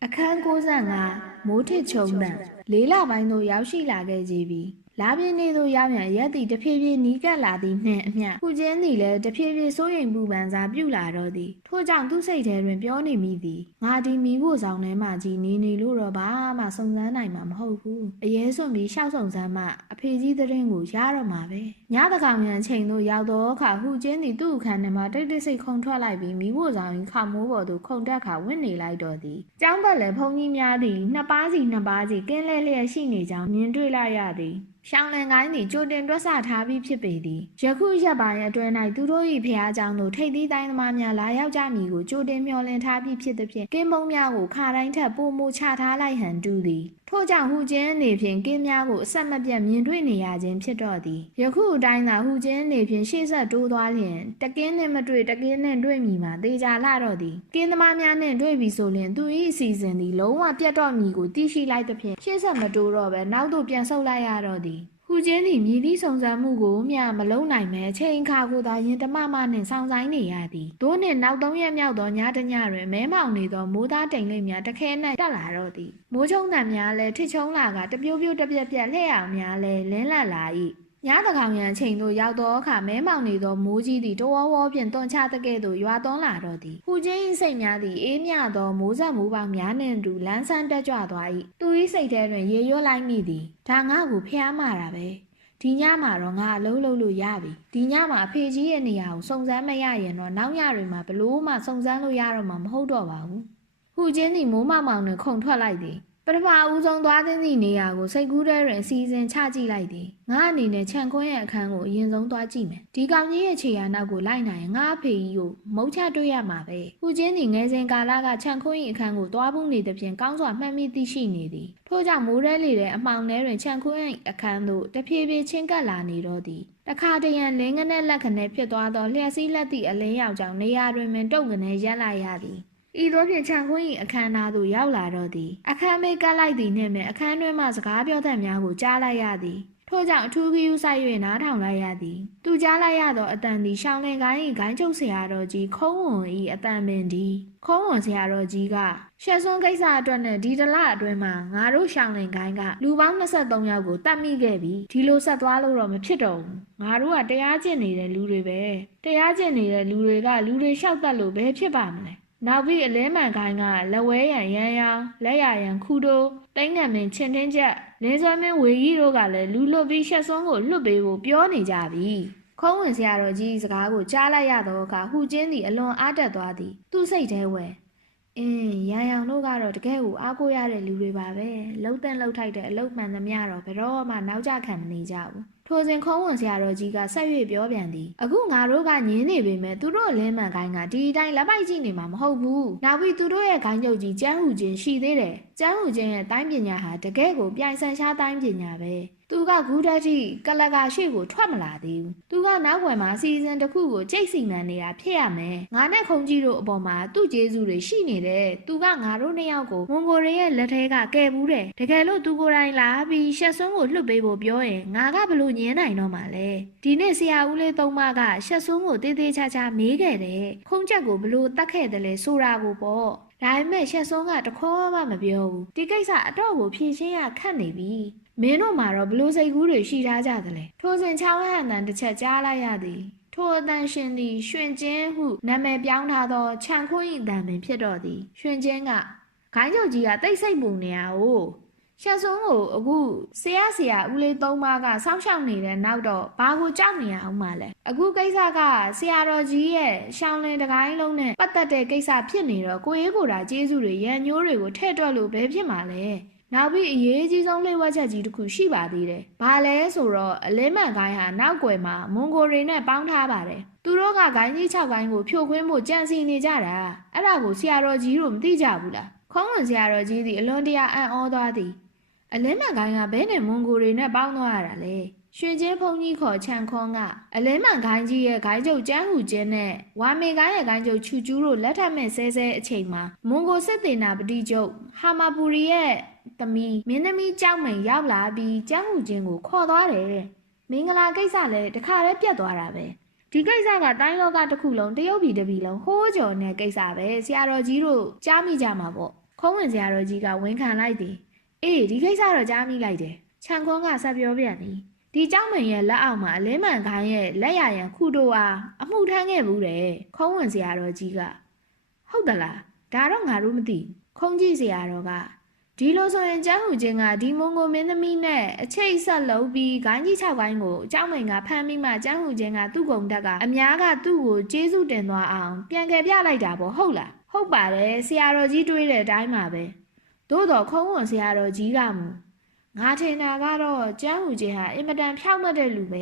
အခန်း65မိုးထစ်ချုံတံလေးလပိုင်းသို့ရောက်ရှိလာခဲ့ကြပြီလာပြင်းနေသို့ရောက်ရန်ရက်သည်တဖြည်းဖြည်းနီးကပ်လာသည်နှင့်အမျှခုချင်းသည်လည်းတဖြည်းဖြည်းစိုးရိမ်ပူပန်စားပြုလာတော့သည်ထို့ကြောင့်သူ့စိတ်ထဲတွင်ပြောနေမိသည်ငါဒီမိဖို့ဆောင်ထဲမှကြီးနေလို့တော့ဘာမှစုံစမ်းနိုင်မှာမဟုတ်ဘူးအရေးစွန့်ပြီးရှောက်စုံစမ်းမှအဖေကြီးသတင်းကိုရတော့မှာပဲညတကောင်ရန်ချိန်သို့ရောက်သောအခါခုချင်းသည်သူ့အခန်းထဲမှတိတ်တိတ်ဆိတ်ခုန်ထွက်လိုက်ပြီးမိဖို့ဆောင်ခါမိုးပေါ်သို့ခုန်တက်ခါဝင့်နေလိုက်တော့သည်ကျောင်းပတ်လည်းဘုန်းကြီးများသည်နှစ်ပါးစီကင်းလဲလျက်ရှိနေကြောင်းမြင်တွေ့လိုက်ရသည်ရှောင်းလန်ကိုင်းသည်ကြိုတင်တွက်ဆထားပြီးဖြစ်ပေသည်ယခုရက်ပိုင်းအတွင်း၌သူတို့၏ဖျားเจ้าတို့ထိပ်သီးတိုင်းသမားများလာရောက်ကြမည်ကိုကြိုတင်မျှော်လင့်ထားပြီးဖြစ်သဖြင့်ကင်းပုံးများကိုခါတိုင်းထက်ပိုမိုချထားလိုက်ဟန်တူသည်ထို့ကြောင့်ဟူချင်းအနေဖြင့်ကင်းများကိုအဆက်မပြတ်မြင်တွေ့နေရခြင်းဖြစ်တော့သည်ယခုအတိုင်းသာဟူချင်းအနေဖြင့်ရှေ့ဆက်တိုးသွားလျင်တကင်းနှင့်မတွေ့တကင်းနှင့်တွေ့မည်မှာသေချာလာတော့သည်ကင်းသမားများနှင့်တွေ့ပြီဆိုလျင်သူ၏အစီအစဉ်သည်လုံးဝပြတ်တော့မည်ကိုသိရှိလိုက်သဖြင့်ရှေ့ဆက်မတိုးတော့ဘဲနောက်သို့ပြန်ဆုတ်လိုက်ရတော့သည်ဟူချင်းသည်မြည်သည့်စုံစမ်းမှုကိုမျှမလုံးနိုင်မဲချိန်ခါကိုသာရင်တမမနှင့်ဆောင်ဆိုင်နေရသည်ဒို့နှင့်နောက်3ရက်မြောက်သောညတညတွင်မဲမောင်နေသောမိုးသားတိမ်လိပ်များတခဲ၌တက်လာတော့သည်မိုးချုံတံများလည်းထစ်ချုံလာကတပြိုးပြိုးတပြက်ပြက်လှဲ့အောင်များလည်းလင်းလက်လာ၏ညတကောင်ရန်ချိန်သို့ရောက်သောအခါမဲမောင်နေသောမိုးကြီးသည်တဝဝဖြင့်တွန်ချတကဲ့သို့ရွာသွန်းလာတော့သည်ဟူချင်း၏စိတ်များသည်အေးမြသောမိုးဆက်မိုးပေါင်းများနှင့်တူလန်းဆန်းတက်ကြွသွား၏သူ၏စိတ်ထဲတွင်ရေရွတ်လိုက်မိသည်ဒါငါ့ကိုဖျားမာတာပဲဒီညမှာတော့ငါအလုံးလုံးလို့ရပြီဒီညမှာအဖေကြီးရဲ့နေရာကိုစုံစမ်းမရရင်တော့နောက်ညတွေမှာဘလို့မှစုံစမ်းလို့ရတော့မှာမဟုတ်တော့ပါဘူးဟူချင်းသည်မိုးမောင်မောင်တွင်ခုန်ထွက်လိုက်သည်ပထမဦးဆုံးသွားသင်းသည့်နေရာကိုစိတ်ကူးထဲတွင်အစီအစဉ်ချကြည့်လိုက်သည်ငါအနေနဲ့ခြံခွင်းရဲ့အခန်းကိုအရင်ဆုံးသွားကြည့်မယ်ဒီကောင်ကြီးရဲ့ခြေရာနောက်ကိုလိုက်နိုင်ရင်ငါအဖေကြီးကိုမုတ်ချတွေ့ရမှာပဲဟူချင်းသည်ငယ်စဉ်ကာလကခြံခွင်း၏အခန်းကိုသွားဖို့နေသဖြင့်ကောင်းစွာမှတ်မိသိရှိနေသည်ထို့ကြောင့်မိုးရဲလေတဲ့အမှောင်ထဲတွင်ခြံခွင်း၏အခန်းသို့တဖြည်းဖြည်းချင်းကပ်လာနေတော့သည်တခါတရံလင်းငနဲ့လက်ခနဲ့ဖြစ်သွားသောလျှက်စီးလက်သည့်အလင်းရောက်ကြောင်းနေရာတွင်ပင်တုတ်ကနေရက်လိုက်ရသည်ဤသို့ဖြင့်ခြံခွင်း၏အခန်းသားသို့ရောက်လာတော့သည်အခန်းမေးကပ်လိုက်သည်နှင့်ပင်အခန်းတွင်မှစကားပြောသံများကိုကြားလိုက်ရသည်ထို့ကြောင့်အထူးဂရုစိုက်၍နားထောင်လိုက်ရသည်သူကြားလိုက်ရသောအတန်သည်ရှောင်းလင်ကိုင်း၏ဂိုင်းချုပ်ဆရာတော်ကြီးခုံးဝန်၏အတန်ပင်သည်ခုံးဝန်ဆရာတော်ကြီးကရှက်စွန်းကိစ္စအတွက်နဲ့ဒီတလအတွင်းမှာငါတို့ရှောင်းလင်ကိုင်းကလူပေါင်း23ယောက်ကိုတတ်မိခဲ့ပြီဒီလိုဆက်သွားလို့တော့မဖြစ်တော့ဘူးငါတို့ကတရားကျင့်နေတဲ့လူတွေပဲတရားကျင့်နေတဲ့လူတွေကလူတွေလျှောက်တတ်လို့ဘယ်ဖြစ်ပါမလဲနောက်ပြီးအလဲမှန်ကိုင်းကလက်ဝဲရန်ရန်ရောင်လက်ရရန်ခူတိုးတိတ်ငံမင်းချင်းတင်းချက်လင်းစွမ်းမင်းဝေကြီးတို့ကလည်းလူလွတ်ပြီးရှက်စွန်းကိုလွတ်ပေးဖို့ပြောနေကြပြီခုံးဝင်ဆရာတော်ကြီးစကားကိုကြားလိုက်ရတော့အခါဟူချင်းသည်အလွန်အားတက်သွားသည်သူ့စိတ်ထဲဝယ်ရန်ရောင်တို့ကတော့တကယ်ကိုအားကိုးရတဲ့လူတွေပါပဲလှုပ်တဲ့လှုပ်ထိုက်တဲ့အလုပ်မှန်သမျှတော့ဘယ်တော့မှနောက်ကျခံမနေကြဘူးထိုစဉ်ခုံးဝန်ဆရာတော်ကြီးကဆက်၍ပြောပြန်သည်အခုငါတို့ကညင်းနေပေမဲ့သူတို့အလင်းမှန်ကိုင်းကဒီအတိုင်းလက်ပိုက်ကြည့်နေမှာမဟုတ်ဘူးနောက်ပြီးသူတို့ရဲ့ဂိုင်းချုပ်ကြီးကျန်းဟူခြင်းရှိသေးတယ်ကျန်းဟူခြင်းရဲ့တိုင်းပညာဟာတကယ်ကိုပြိုင်ဆိုင်ရှားတိုင်းပညာပဲသူကဂူဓာတ်တိကလကာရှိကိုထွက်မလာသေးဘူးသူကနောက်ွယ်မှာစီစဉ်တစ်ခုကိုကြိတ်စီမံနေတာဖြစ်ရမယ်ငါနဲ့ခုံကြီးတို့အပေါ်မှာသူ့ကျေးဇူးတွေရှိနေတယ်သူကငါတို့နှစ်ယောက်ကိုမွန်ဂိုရီရဲ့လက်ထဲကကယ်ဘူးတယ်တကယ်လို့သူကိုယ်တိုင်လာပြီးရှက်စွန်းကိုလွတ်ပေးဖို့ပြောရင်ငါကဘလို့ညင်းနိုင်တော့မှာလဲဒီနေ့ဆရာဦးလေးသုံးမကရှက်စွန်းကိုတေးသေးချာချာမေးခဲ့တယ်ခုံချက်ကိုဘလို့တတ်ခဲ့တယ်လဲဆိုတာကိုပေါ့ဒါပေမဲ့ရှက်စွန်းကတခေါ်မှမပြောဘူးဒီကိစ္စအတော့ကိုဖြေရှင်းရခက်နေပြီမင်းတို့မှာတော့ဘလို့စိတ်ကူးတွေရှိထားကြသလဲထိုစဉ်ချောင်းဟန်တန်တစ်ချက်ကြားလိုက်ရသည်ထိုအတန်ရှင်သည်ရွှင်ကျင်းဟုနာမည်ပြောင်းထားသောခြံခွင်း၏တန်ပင်ဖြစ်တော်သည်ရွှင်ကျင်းကဂိုင်းချုပ်ကြီးကတိတ်ဆိတ်ပုံနေရကိုရှက်စွန်းကိုအခုဆရာဦးလေးသုံးပါးကစောင့်ရှောက်နေတဲ့နောက်တော့ဘာကိုကြောက်နေရအောင်မလဲအခုကိစ္စကဆရာတော်ကြီးရဲ့ရှောင်းလင်တကိုင်းလုံးနဲ့ပတ်သက်တဲ့ကိစ္စဖြစ်နေတော့ကိုရေးကိုယ်တာကျေးဇူးတွေရန်ညိုးတွေကိုထည့်တွက်လို့ဘယ်ဖြစ်မှာလဲနောက်ပြီးအရေးကြီးဆုံးလှည့်ဝက်ချက်ကြီးတစ်ခုရှိပါသေးတယ်။ဘာလဲဆိုတော့အလင်းမှန်ကိုင်းဟာနောက်ွယ်မှာမွန်ဂိုရီနဲ့ပေါင်းထားပါတယ်။သူတို့ကဂိုင်းကြီး6ဂိုင်းကိုဖြိုခွင်းဖို့ကြံစီနေကြတာ။အဲ့ဒါကိုဆရာတော်ကြီးတို့မသိကြဘူးလား။ခုံးဝင်ဆရာတော်ကြီးသည်အလွန်တရာအံ့ဩသွားသည်။အလင်းမှန်ကိုင်းကဘဲနဲ့မွန်ဂိုရီနဲ့ပေါင်းသွားရတာလေ။ရွှေချင်းဖုန်ကြီးခေါ်ချန်ခွန်ကအလင်းမှန်ကိုင်းကြီးရဲ့ဂိုင်းချုပ်ကျန်းဟူခြင်းနဲ့ဝါမေကိုင်းရဲ့ဂိုင်းချုပ်ချူကျူးတို့လက်ထပ်မဲ့ဆဲအချိန်မှာမွန်ဂိုစစ်သေးနာပတိချုပ်ဟာမာပူရီရဲ့သမီးမင်းသမီးကြောက်မိန်ရောက်လာပြီးကျန်းဟူခြင်းကိုခေါ်သွားတယ်မင်္ဂလာကိစ္စလည်းတခါတည်းပြတ်သွားတာပဲဒီကိစ္စကတိုင်းလောကတစ်ခုလုံးတရုတ်ပြည်တစ်ပြည်လုံးဟိုးကျော်နဲ့ကိစ္စပဲဆရာတော်ကြီးတို့ကြားမိကြမှာပေါ့ ခုံးဝင်စရာတော်ကြီးကဝန်ခံလိုက်သည်အေးဒီကိစ္စတော့ကြားမိလိုက်တယ်ခြံခွန်းကဆက်ပြောပြန်သည်ဒီเจ้าမင်းရဲ့လက်အောက်မှာအလင်းမှန်ခိုင်းရဲ့လက်ရရန်ခုတို့အားအမှုထမ်းခဲ့ဘူးတယ်ခုံးဝင်စရာတော်ကြီးကဟုတ်သလားဒါတော့ငါတို့မသိခုံးကြည့်စရာတော်ကဒီလိုဆိုရင်ကျန်းဟူချင်းကဒီမုံကိုမင်းသမီးနဲ့အချိတ်ဆက်လုံးပြီးဂိုင်းကြီး6ဂိုင်းကိုအเจ้าမိန်ကဖမ်းပြီးမှကျန်းဟူချင်းကသူ့ကုံတက်ကအများကသူ့ကိုကျေးဇူးတင်သွားအောင်ပြန်ကယ်ပြလိုက်တာပေါ့ဟုတ်လားဟုတ်ပါတယ်ဆရာတော်ကြီးတွေးတဲ့အတိုင်းပါပဲသို့တော်ခုံးဝန်ဆရာတော်ကြီးကမူငါထင်တာကတော့ကျန်းဟူချင်းဟာအင်မတန်ဖြောင့်မတ်တဲ့လူပ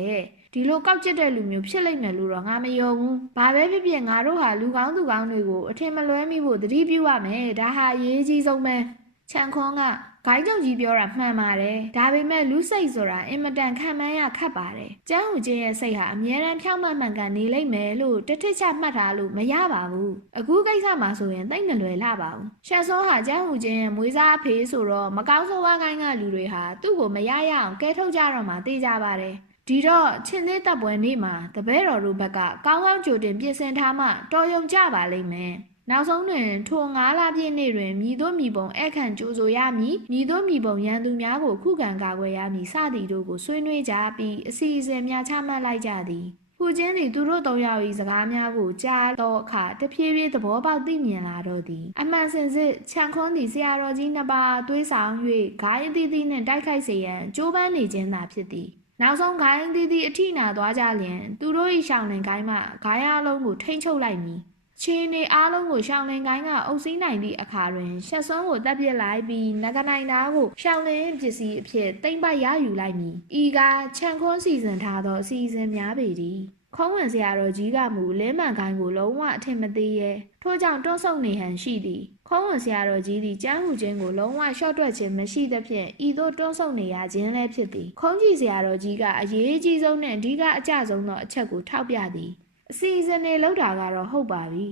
ဲဒီလိုကောက်ကျစ်တဲ့လူမျိုးဖြစ်လိမ့်မယ်လို့တော့ငါမယုံဘူးဘာပဲဖြစ်ဖြစ်ငါတို့ဟာလူကောင်းသူကောင်းတွေကိုအထင်မလွဲမိဖို့သတိပြုရမယ်ဒါဟာအရေးကြီးဆုံးပဲခြံခွန်းကဂိုင်းချုပ်ကြီးပြောတာမှန်ပါတယ်ဒါပေမဲ့လူစိတ်ဆိုတာအင်မတန်ခံမှန်းရခက်ပါတယ်ကျန်းဟူချင်းရဲ့စိတ်ဟာအမြဲတမ်းဖြောင့်မတ်မှန်ကန်နေလိမ့်မယ်လို့တထစ်ချမှတ်ထားလို့မရပါဘူးအခုကိစ္စမှာဆိုရင်သိမ့်မလွယ်လာပါဘူးရှက်စောဟာကျန်းဟူချင်းရဲ့မွေးစားအဖေဆိုတော့မကောင်းဆိုးဝါးကိုင်းကလူတွေဟာသူ့ကိုမရရအောင်ကဲထုတ်ကြတော့မှသိကြပါတယ်ဒီတော့ချင်းသေးတပ်ပွဲနေ့မှာတပည့်တော်တို့ဘက်ကကောင်းကောင်းကြိုတင်ပြင်ဆင်ထားမှတော်ရုံကြပါလိမ့်မယ်နောက်ဆုံးတွင်ထို9လပြည့်နေ့တွင်မြည်သောမြည်ပုံအခန့်ကြိုဆိုရမည်မြည်သောမြည်ပုံရန်သူများကိုခုခံကာကွယ်ရမည်စသည်တို့ကိုဆွေးနွေးကြပြီးအစီအစဉ်များချမှတ်လိုက်ကြသည်ခုချင်းသည်သူတို့3ယောက်၏စကားများကိုကြားတော့အခါတဖြည်းဖြည်းသဘောပေါက်သိမြင်လာတော့သည်အမှန်စင်စစ်ခြံခွန်းသည်ဆရာတော်ကြီး2ပါးသွေးဆောင်၍ဂိုင်းအသီးသီးနှင့်တိုက်ခိုက်စေရန်ကြိုးပမ်းနေခြင်းသာဖြစ်သည်နောက်ဆုံးဂိုင်းအသီးသီးအထိနာသွားကြလျင်သူတို့၏ရှောင်းလင်ဂိုင်းမှဂိုင်းအလုံးကိုထိန်းချုပ်လိုက်မည်ခြေနေအားလုံးကိုရှောင်းလင်ကိုင်းကအုပ်စီးနိုင်သည့်အခါတွင်ရှက်စွန်းကိုတပ်ပစ်လိုက်ပြီးနဂနိုင်သားကိုရှောင်းလင်ပစ္စည်းအဖြစ်တိမ့်ပိုက်ရယူလိုက်မည်ဤကခြံခွန်းစီစဉ်ထားသောအစီအစဉ်များပေသည်ခုံးဝင်စရာတော်ကြီးကမူလင်းမှန်ကိုင်းကိုလုံးဝအထင်မသေးရဲထို့ကြောင့်တွန်းဆုပ်နေဟန်ရှိသည်ခုံးဝင်စရာတော်ကြီးသည်ကျန်းဟူခြင်းကိုလုံးဝရှော့တွက်ခြင်းမရှိသဖြင့်ဤသို့တွန်းဆုပ်နေရခြင်းလည်းဖြစ်သည်ခုံးကြည့်စရာတော်ကြီးကအရေးကြီးဆုံးနှင့်အဓိကအကျဆုံးသောအချက်ကိုထောက်ပြသည်အစီအစဉ်တွေလောက်တာကတော့ဟုတ်ပါပြီ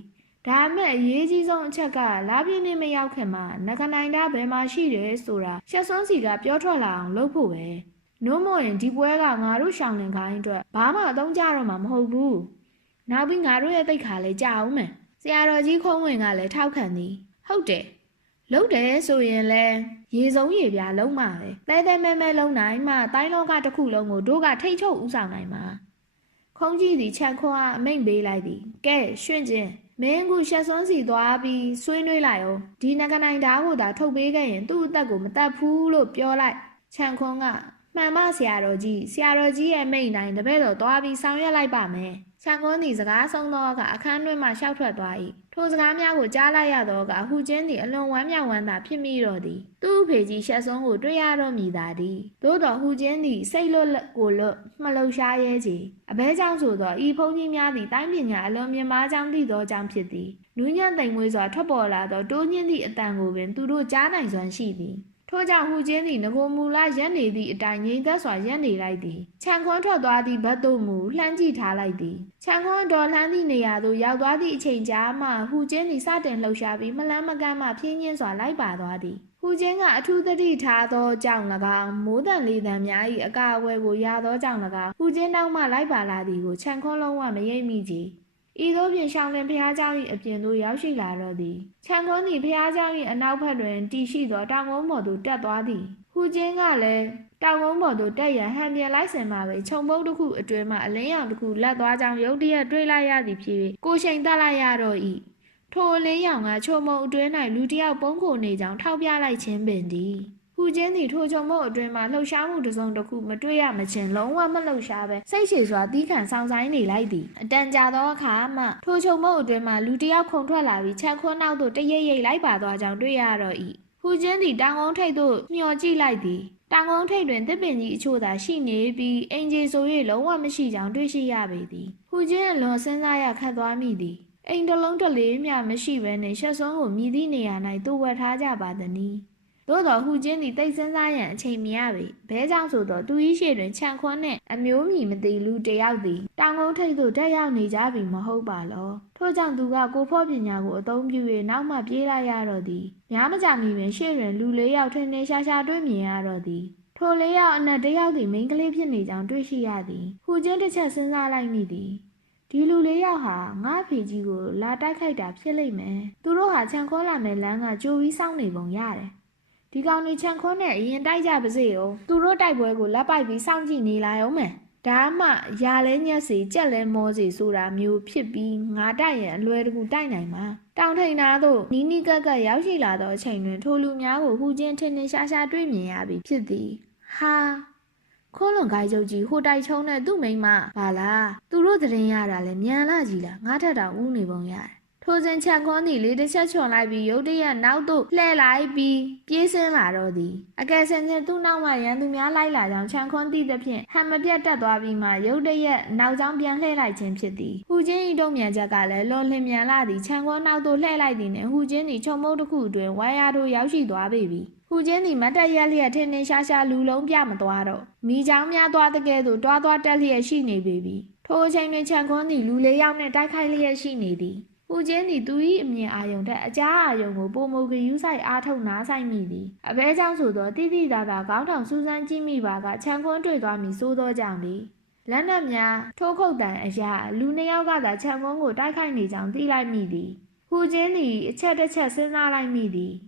ဒါမဲ့အရေးကြီးဆုံးအချက်ကလာပြင်းနေမရောက်ခင်မှာနဂနိုင်တာဘယ်မှာရှိတယ်ဆိုတာရှက်စွန်းစီကပြောထွက်လာအောင်လုပ်ဖို့ပဲနို့မို့ရင်ဒီပွဲကငါတို့ရှောင်းလင်ခိုင်းအတွက်ဘာမှအသုံးကျတော့မှာမဟုတ်ဘူးနောက်ပြီးငါတို့ရဲ့တိတ်ခါလေးကြာအောင်မယ်ဆရာတော်ကြီးခုံးဝင်ကလည်းထောက်ခံသည်ဟုတ်တယ်လုံးတယ်ဆိုရင်လဲရေစုံရေပြားလုံးမှာပဲတဲတဲမဲမဲလုံးနိုင်မှတိုင်းလောကတစ်ခုလုံးကိုတို့ကထိတ်ချုပ်ဥဆောင်နိုင်မှာခုံးကြီးသည်ခြံခွန်းအားအမိန့်ပေးလိုက်သည်ကဲရွှင့်ချင်းမင်းကရှက်စွန်းစီသွားပြီးဆွေးနွေးလိုက်အောင်ဒီနဂနိုင်ဓာတ်ကိုသာထုတ်ပေးခဲ့ရင်သူ့အသက်ကိုမတတ်ဘူးလို့ပြောလိုက်ခြံခွန်းကမှန်ပါဆရာတော်ကြီးရဲ့မိန့်တိုင်းတပည့်တော်သွားပြီးဆောင်ရွက်လိုက်ပါမယ်ခြံခွန်းသည်စကားဆုံးသောအခါအခန်းတွင်မှရှောက်ထွက်သွား၏ထိုစကားများကိုကြားလိုက်ရသောအခါဟူချင်းသည်အလွန်ဝမ်းမြောက်ဝမ်းသာဖြစ်မိတော့သည်သူ့အဖေကြီးရှက်စွန်းကိုတွေ့ရတော့မိသာသည်သို့တော်ဟူချင်းသည်စိတ်လွတ်ကိုလွတ်မလှုပ်ရှားရဲချေအဘဲကြောင့်ဆိုသောဤဖုန်ကြီးများသည်တိုင်းပညာအလွန်မြင့်မားကြောင်းသိသောကြောင့်ဖြစ်သည်နူးညံ့သိမ်မွေးစွာထွက်ပေါ်လာသောတိုးညင်းသည့်အတန်ကိုပင်သူတို့ကြားနိုင်စွမ်းရှိသည်ထို့ကြောင့်ဟူချင်းသည်ငကိုမူလရက်နေသည့်အတိုင်းငြိမ်သက်စွာရက်နေလိုက်သည်ခြံခွန်းထွက်သွားသည့်ဘက်သို့မူလှမ်းကြည့်ထားလိုက်သည်ခြံခွန်းတော်လှမ်းသည့်နေရာသို့ရောက်သွားသည့်အချိန်ကြာမှဟူချင်းသည်စတင်လှုပ်ရှားပြီးမလန်းမကမ်းမှဖြင်းညင်းစွာလိုက်ပါသွားသည်ဟူချင်းကအထူးသတိထားသောကြောင့်၎င်းမိုးတန်လေးတန်များ၏အကာအကွယ်ကိုရသောကြောင့်၎င်းဟူချင်းနောက်မှလိုက်ပါလာသည်ကိုခြံခွန်းလုံးဝမရိပ်မိကြဤသို့ဖြင့်ရှောင်းလင်ဖျားเจ้า၏အပြင်သို့ရောက်ရှိလာတော့သည်ခြံခွန်းသည်ဖျားเจ้า၏အနောက်ဘက်တွင်တည်ရှိသောတောင်ကုန်းပေါ်သို့တက်သွားသည်ဟူချင်းကလည်းတောင်ကုန်းပေါ်သို့တက်ရန်ဟန်ပြန်လိုက်စင်မှာပဲခြုံပုတ်တစ်ခုအတွင်းမှအလင်းရောင်တစ်ခုလက်သွားကြောင်းရုတ်တရက်တွေ့လိုက်ရသည်ဖြစ်၍ကိုရှိန်တက်လိုက်ရတော့၏ထိုအလင်းရောင်ကခြုံမုံအတွင်း၌လူတစ်ယောက်ပုန်းခိုနေကြောင်းထောက်ပြလိုက်ခြင်းပင်သည်ဟူချင်းသည်ထိုခြုံမုံအတွင်းမှလှုပ်ရှားမှုတစ်စုံတစ်ခုမတွေ့ရမချင်းလုံးဝမလှုပ်ရှားပဲစိတ်ရှည်စွာတီးခံဆောင်ဆိုင်နေလိုက်သည်အတန်ကြာသောအခါမှထိုခြုံမုံအတွင်းမှလူတစ်ယောက်ခုန်ထွက်လာပြီးခြံခွန်းနောက်သို့တရိပ်ရိပ်လိုက်ပါသွားကြောင်းတွေ့ရတော့၏ဟူချင်းသည်တောင်ကုန်းထိပ်သို့မျှော်ကြည့်လိုက်သည်တောင်ကုန်းထိပ်တွင်သစ်ပင်ကြီးအချို့သာရှိနေပြီးအင်ဂျီဆို၍လုံးဝမရှိကြောင်းတွေ့ရှိရပေသည်ဟူချင်းအလွန်စဉ်းစားရခက်သွားမိသည်အိမ်တစ်လုံးတစ်လေးမျှမရှိဘဲနှင့်ရှက်စွန်းကိုမြည်သည့်နေရာ၌သို့ဝတ်ထားကြပါသည်။သို့တော်ဟူချင်းသည်တိတ်စဉ်းစားရန်အချိန်မရပေ။ဘဲကြောင့်ဆိုသောသူ၏ရှေ့တွင်ခြံခွန်းနှင့်အမျိုးမြည်မသိလူတစ်ယောက်သည်တောင်ကုန်းထိပ်သို့တက်ရောက်နေကြပြီမဟုတ်ပါလော။ထို့ကြောင့်သူကကိုဖော့ပညာကိုအသုံးပြု၍နောက်မှပြေးလိုက်ရတော့သည်။များမကြာမီပင်ရှေ့တွင်လူလေးယောက်ထင်းထင်းရှားရှားတွေ့မြင်ရတော့သည်။ထိုလေးယောက်အနက်တစ်ယောက်သည်မိန်းကလေးဖြစ်နေကြောင်းတွေ့ရှိရသည်။ဟူချင်းတစ်ချက်စဉ်းစားလိုက်မိသည်။ ဒီလူလေးယောက်ဟာငါ့ဖေကြီးကိုလာတိုက်ခိုက်တာဖြစ်လိမ့်မယ်သူတို့ဟာခြံခေါ်လာမဲ့လမ်းကကြိုပြီးစောင့်နေပုံရတယ်ဒီကောင်တွေခြံခေါ်နဲ့အရင်တိုက်ကြပါစေဦးသူတို့တိုက်ပွဲကိုလက်ပိုက်ပြီးစောင့်ကြည့်နေလိုက်အောင်မယ်ဒါမှရာလဲညက်စီကြက်လဲမောစီဆိုတာမျိုးဖြစ်ပြီးငါတိုက်ရင်အလွယ်တကူတိုက်နိုင်မှာတောင်ထိန်သားတို့နီးနီးကပ်ကပ်ရောက်ရှိလာသောအချိန်တွင်ထိုလူများကိုဟူချင်းထင်းထင်းရှားရှားတွေ့မြင်ရပြီဖြစ်သည်ဟာခိုးလွန်ခိုင်းချုပ်ကြီးဟိုတိုက်ချုံနဲ့သူ့မိန်းမပါလားသူတို့သတင်းရတာလဲမြန်လာကြီးလားငါထက်တောင်ဦးနေပုံရတယ်ထိုစဉ်ခြံခွန်းသည်လေးတစ်ချက်ချွန်လိုက်ပြီးရုတ်တရက်နောက်သို့လှည့်လိုက်ပြီးပြေးဆင်းလာတော့သည်အကယ်စင်စစ်သူ့နောက်မှရန်သူများလိုက်လာကြောင်းခြံခွန်းသည့်သဖြင့်ဟန်မပြတ်တက်သွားပြီးမှရုတ်တရက်နောက်ကြောင်းပြန်လှည့်လိုက်ခြင်းဖြစ်သည်ဟူချင်းဤတုံမြန်ချက်ကလည်းလွန်လျင်မြန်လာသည်ခြံခွန်းနောက်သို့လှည့်လိုက်သည်နှင့်ဟူချင်းသည်ခြုံမုတ်တစ်ခုအတွင်းဝိုင်းရတို့ရောက်ရှိသွားပေပြီဟူချင်းသည်မတ်တက်ရက်လျက်ထင်းထင်းရှားရှားလူလုံးပြမသွားတော့မိချောင်းများသွားတဲ့ကဲ့သို့တွားသွားတက်လျက်ရှိနေပေပြီထိုအချိန်တွင်ခြံခွန်းသည်လူလေးယောက်နှင့်တိုက်ခိုက်လျက်ရှိနေသည်ဟူချင်းသည်သူ၏အမြင်အာရုံထက်အကြားအာရုံကိုပုံမူကယူဆိုင်အားထုတ်နားဆိုင်မိသည်အဘဲကြောင့်ဆိုသောတိတိသာသာကောင်းထောင်စူးစမ်းကြည့်မိပါကခြံခွန်းတွေ့သွားမည်စိုးသောကြောင့်သည်လက်နက်များထိုးခုတ်တန်အရာလူနှစ်ယောက်ကသာခြံခွန်းကိုတိုက်ခိုက်နေကြောင်းသိလိုက်မိသည်ဟူချင်းသည်အချက်တစ်ချက်စဉ်းစားလိုက်မိသည်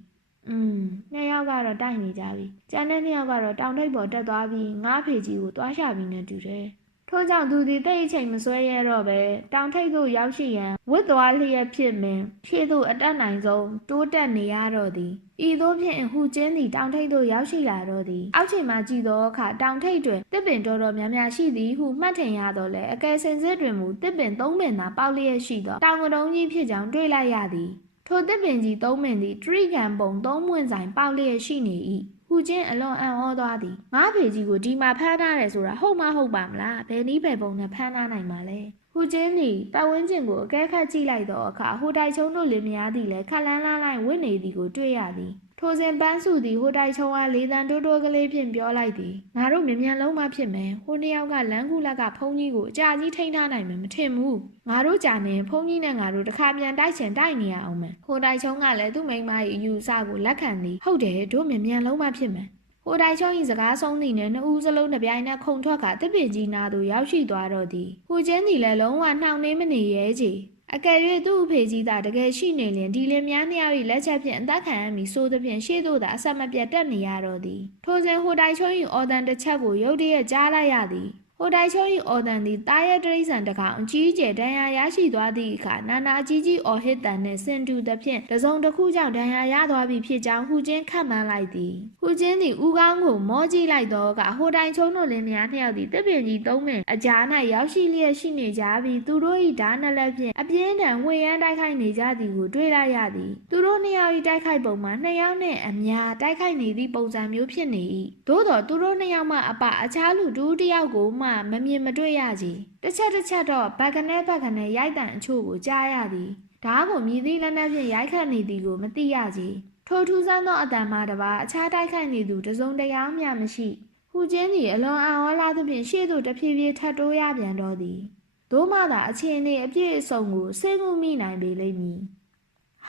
နှစ်ယောက်ကတော့တိုက်နေကြပြီကျန်တဲ့နှစ်ယောက်ကတော့တောင်ထိပ်ပေါ်တက်သွားပြီးငါးဖေကြီးကိုသွားရှာပြီးနေတူတယ်ထို့ကြောင့်သူသည်တိတ်အချိန်မဆွဲရတော့ပဲတောင်ထိပ်သို့ရောက်ရှိရန်ဝတ်သွားလျက်ဖြစ်မင်ရှေ့သို့အတက်နိုင်ဆုံးတိုးတက်နေရတော့သည်ဤသို့ဖြင့်ဟူချင်းသည်တောင်ထိပ်သို့ရောက်ရှိလာတော့သည်အောက်ခြေမှကြည့်သောအခါတောင်ထိပ်တွင်တစ်ပင်တော်တော်များများရှိသည်ဟုမှတ်ထင်ရတော့လေအကယ်စင်စစ်တွင်မူတစ်ပင်သုံးပင်သာပေါက်လျက်ရှိသောတောင်ကတုံးကြီးဖြစ်ကြောင်းတွေ့လိုက်ရသည်ထိုတစ်ပင်ကြီးသုံးပင်သည်တရိကံပုံသုံးမွင့်ဆိုင်ပေါက်လျက်ရှိနေ၏ဟူချင်းအလွန်အံ့ဩသွားသည်ငါဖေကြီးကိုဒီမှာဖမ်းထားတယ်ဆိုတာဟုတ်မဟုတ်ပါမလားဘယ်နည်းဘယ်ပုံနဲ့ဖမ်းထားနိုင်မှာလဲဟူချင်းသည်ပတ်ဝန်းကျင်ကိုအကဲခတ်ကြည့်လိုက်သောအခါဟိုတိုက်ချုံတို့လင်မယားသည်လည်းခက်လန်းလန်းလိုက်ဝင့်နေသည်ကိုတွေ့ရသည်ထိုစဉ်ပန်းစုသည်ဟိုတိုက်ချုံအားလေးတန်တိုးတိုးကလေးဖြင့်ပြောလိုက်သည်ငါတို့မြ мян လုံးမဖြစ်မယ်ဟိုနှစ်ယောက်ကလမ်းကူလက်ကဖုန်းကြီးကိုအကြာကြီးထိန်းထားနိုင်မယ်မထင်ဘူးငါတို့ကြာနေဖုန်းကြီးနဲ့ငါတို့တစ်ခါပြန်တိုက်ချင်တိုက်နေရအောင်မယ်ဟိုတိုက်ချုံကလည်းသူ့မိန်းမ၏အယူအဆကိုလက်ခံသည်ဟုတ်တယ်တို့မြ мян လုံးမဖြစ်မယ်ဟိုတိုက်ချုံ၏စကားဆုံးသည်နှင့်နှစ်ဦးစလုံးတစ်ပြိုင်နက်ခုန်ထွက်ကတစ်ပင်ကြီးနာသို့ရောက်ရှိသွားတော့သည်ဟိုချင်းသည်လည်းလုံးဝနှောင့်နှေးမနေရဲချေအကယ်၍သူ့အဖေကြီးသာတကယ်ရှိနေလျင်ဒီလင်များနှစ်ယောက်၏လက်ချက်ဖြင့်အသက်ခံရမည်ဆိုသဖြင့်ရှေ့သို့သာအဆက်မပြတ်တက်နေရတော့သည်ထိုစဉ်ဟိုတိုက်ချုံ၏အော်တန်တစ်ချက်ကိုရုတ်တရက်ကြားလိုက်ရသည်ဟိုတိုက်ချုံ၏အော်တန်သည်တားရဲတရိษံတကောင်အကြီးကျယ်ဒဏ်ရာရရှိသွားသည့်အခါနာနာအကြီးကြီးအော်ဟစ်တန်နှင့်စင်တူသဖြင့်တစုံတစ်ခုကြောင့်ဒဏ်ရာရသွားပြီဖြစ်ကြောင်းဟူချင်းခန့်မှန်းလိုက်သည်ဟူချင်းသည်ဦးကောင်းကိုမောကြည့်လိုက်တော့ကဟိုတိုက်ချုံတို့လင်မယားနှစ်ယောက်သည်တစ်ပင်ကြီးသုံးပင်အကြား၌ရောက်ရှိလျက်ရှိနေကြပြီးသူတို့၏ဓာတ်နှစ်လက်ဖြင့်အပြင်းထန်ဝှေ့ရမ်းတိုက်ခိုက်နေကြသည်ကိုတွေ့လိုက်ရသည်သူတို့နှစ်ယောက်၏တိုက်ခိုက်ပုံမှာနှစ်ယောက်နှင့်အများတိုက်ခိုက်နေသည့်ပုံစံမျိုးဖြစ်နေ၏သို့သောသူတို့နှစ်ယောက်မှအပအခြားလူတူတစ်ယောက်ကိုမှမမြင်မတွေ့ရကြတစ်ချက်တော့ဘက်ကနေရိုက်တန်အချို့ကိုကြားရသည်ဓာတ်ကိုမြည်သည့်လက်နက်ဖြင့်ရိုက်ခတ်နေသည်ကိုမသိရကြထိုထူးဆန်းသောအတန်မှတပါအခြားတိုက်ခိုက်နေသူတစုံတရာမျှမရှိဟူချင်းသည်အလွန်အံ့ဩလာသဖြင့်ရှေ့သို့တဖြည်းဖြည်းထပ်တိုးရပြန်တော့သည်သို့မှသာအခြေအနေအပြည့်အစုံကိုစိတ်ကူးမိနိုင်ပေလိမ့်မည်ဟ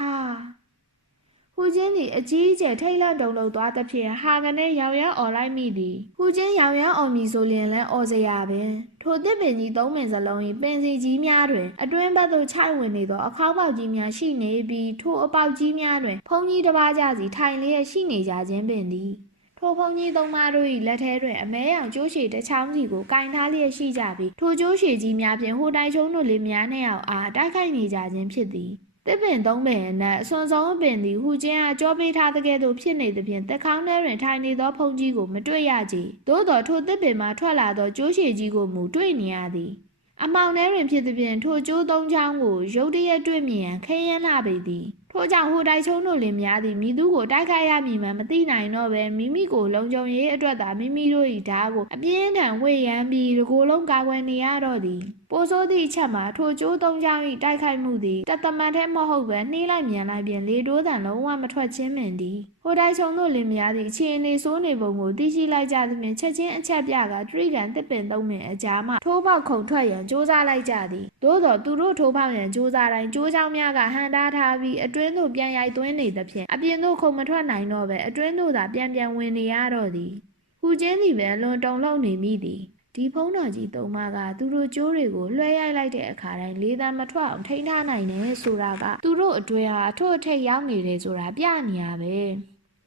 ာဟူချင်းသည်အကြီးအကျယ်ထိတ်လန့်တုန်လှုပ်သွားသဖြင့်ဟာကနေရောင်ရမ်းអော်လိုက်မိသည်ဟူချင်းရောင်ရမ်းអော်မည်ဆိုလျင်လည်းអော်စရာပင်ထိုတစ်ပင်ကြီးသုံးပင်စလုံး၏ပင်စီကြီးများတွင်အတွင်းဘက်သို့ခြိုက်ဝင်နေသောအခေါင်းပေါက်ကြီးများရှိနေပြီးထိုအပေါက်ကြီးများတွင်ဖုံးကြီးတစ်ပါးကြစီထိုင်လျက်ရှိနေကြခြင်းပင်သည်ထိုဖုံးကြီးသုံးပါးတို့၏လက်ထဲတွင်အမဲရောင်ကျိုးရှည်တစ်ချောင်းစီကိုကင်ထားလျက်ရှိကြပြီးထိုကျိုးရှည်ကြီးများဖြင့်ဟိုတိုက်ချုံတို့လေးများနှစ်ယောက်အားတိုက်ခိုက်နေကြခြင်းဖြစ်သည်တစ်ပင်သုံးပင်အနက်အစွန်ဆုံးပင်သည်ဟူချင်းအားကြောပေးထားတဲ့ကဲ့သို့ဖြစ်နေသဖြင့်တက်ခေါင်းထဲတွင်ထိုင်နေသောဖုံးကြီးကိုမတွေ့ရကြ။သို့သောထိုတစ်ပင်မှထွက်လာသောကျိုးရှည်ကြီးကိုမူတွေ့နေရသည်။အမောင်ထဲတွင်ဖြစ်သဖြင့်ထိုကျိုးသုံးချောင်းကိုရုတ်တရက်တွေ့မြင်ရန်ခဲယမ်းလာပေသည်။ထို့ကြောင့်ဟိုတိုက်ချုံတို့လင်များသည်မိသူကိုတိုက်ခိုက်ရမည်မှမသိနိုင်တော့ပဲမိမိကိုလုံခြုံရေးအတွက်သာမိမိတို့၏ဓာတ်ကိုအပြင်းထန်ဝှေ့ရမ်းပြီးတကိုယ်လုံးကာကွယ်နေရတော့သည်။ပိုဆိုးသည့်အချက်မှာထိုကျိုးသုံးချောင်း၏တိုက်ခိုက်မှုသည်တသမတ်ထဲမဟုတ်ပဲနှေးလိုက်မြန်လိုက်ပြင်လေတိုးတန်လုံးဝမထွက်ချင်းပင်သည်ဟိုတိုက်ချုံတို့လင်များသည်အခြေအနေဆိုးနေပုံကိုသိရှိလိုက်ကြသဖြင့်ချက်ချင်းအချက်ပြကတရိကန်တစ်ပင်သုံးပင်အကြားမှထိုးပေါက်ခုန်ထွက်ရန်ကြိုးစားလိုက်ကြသည်သို့သောသူတို့ထိုးပေါက်ရန်ကြိုးစားတိုင်းကြိုးချောင်းများကဟန်တားထားပြီးအတွင်းသို့ပြန်ရိုက်သွင်းနေသဖြင့်အပြင်သို့ခုန်မထွက်နိုင်တော့ပဲအတွင်းသို့သာပြန်ဝင်နေရတော့သည်ဟူချင်းသည်ပဲလွန်တုံလှုပ်နေမိသည် ဒီဖုံးတော်ကြီးသုံးပါးကသူတို့ကျိုးတွေကိုလွှဲရိုက်လိုက်တဲ့အခါတိုင်းလေသံမထွက်အောင်ထိန်းထားနိုင်တယ်ဆိုတာကသူတို့အတွေ့ဟာအထွတ်အထိပ်ရောက်နေတယ်ဆိုတာပြနေရပဲ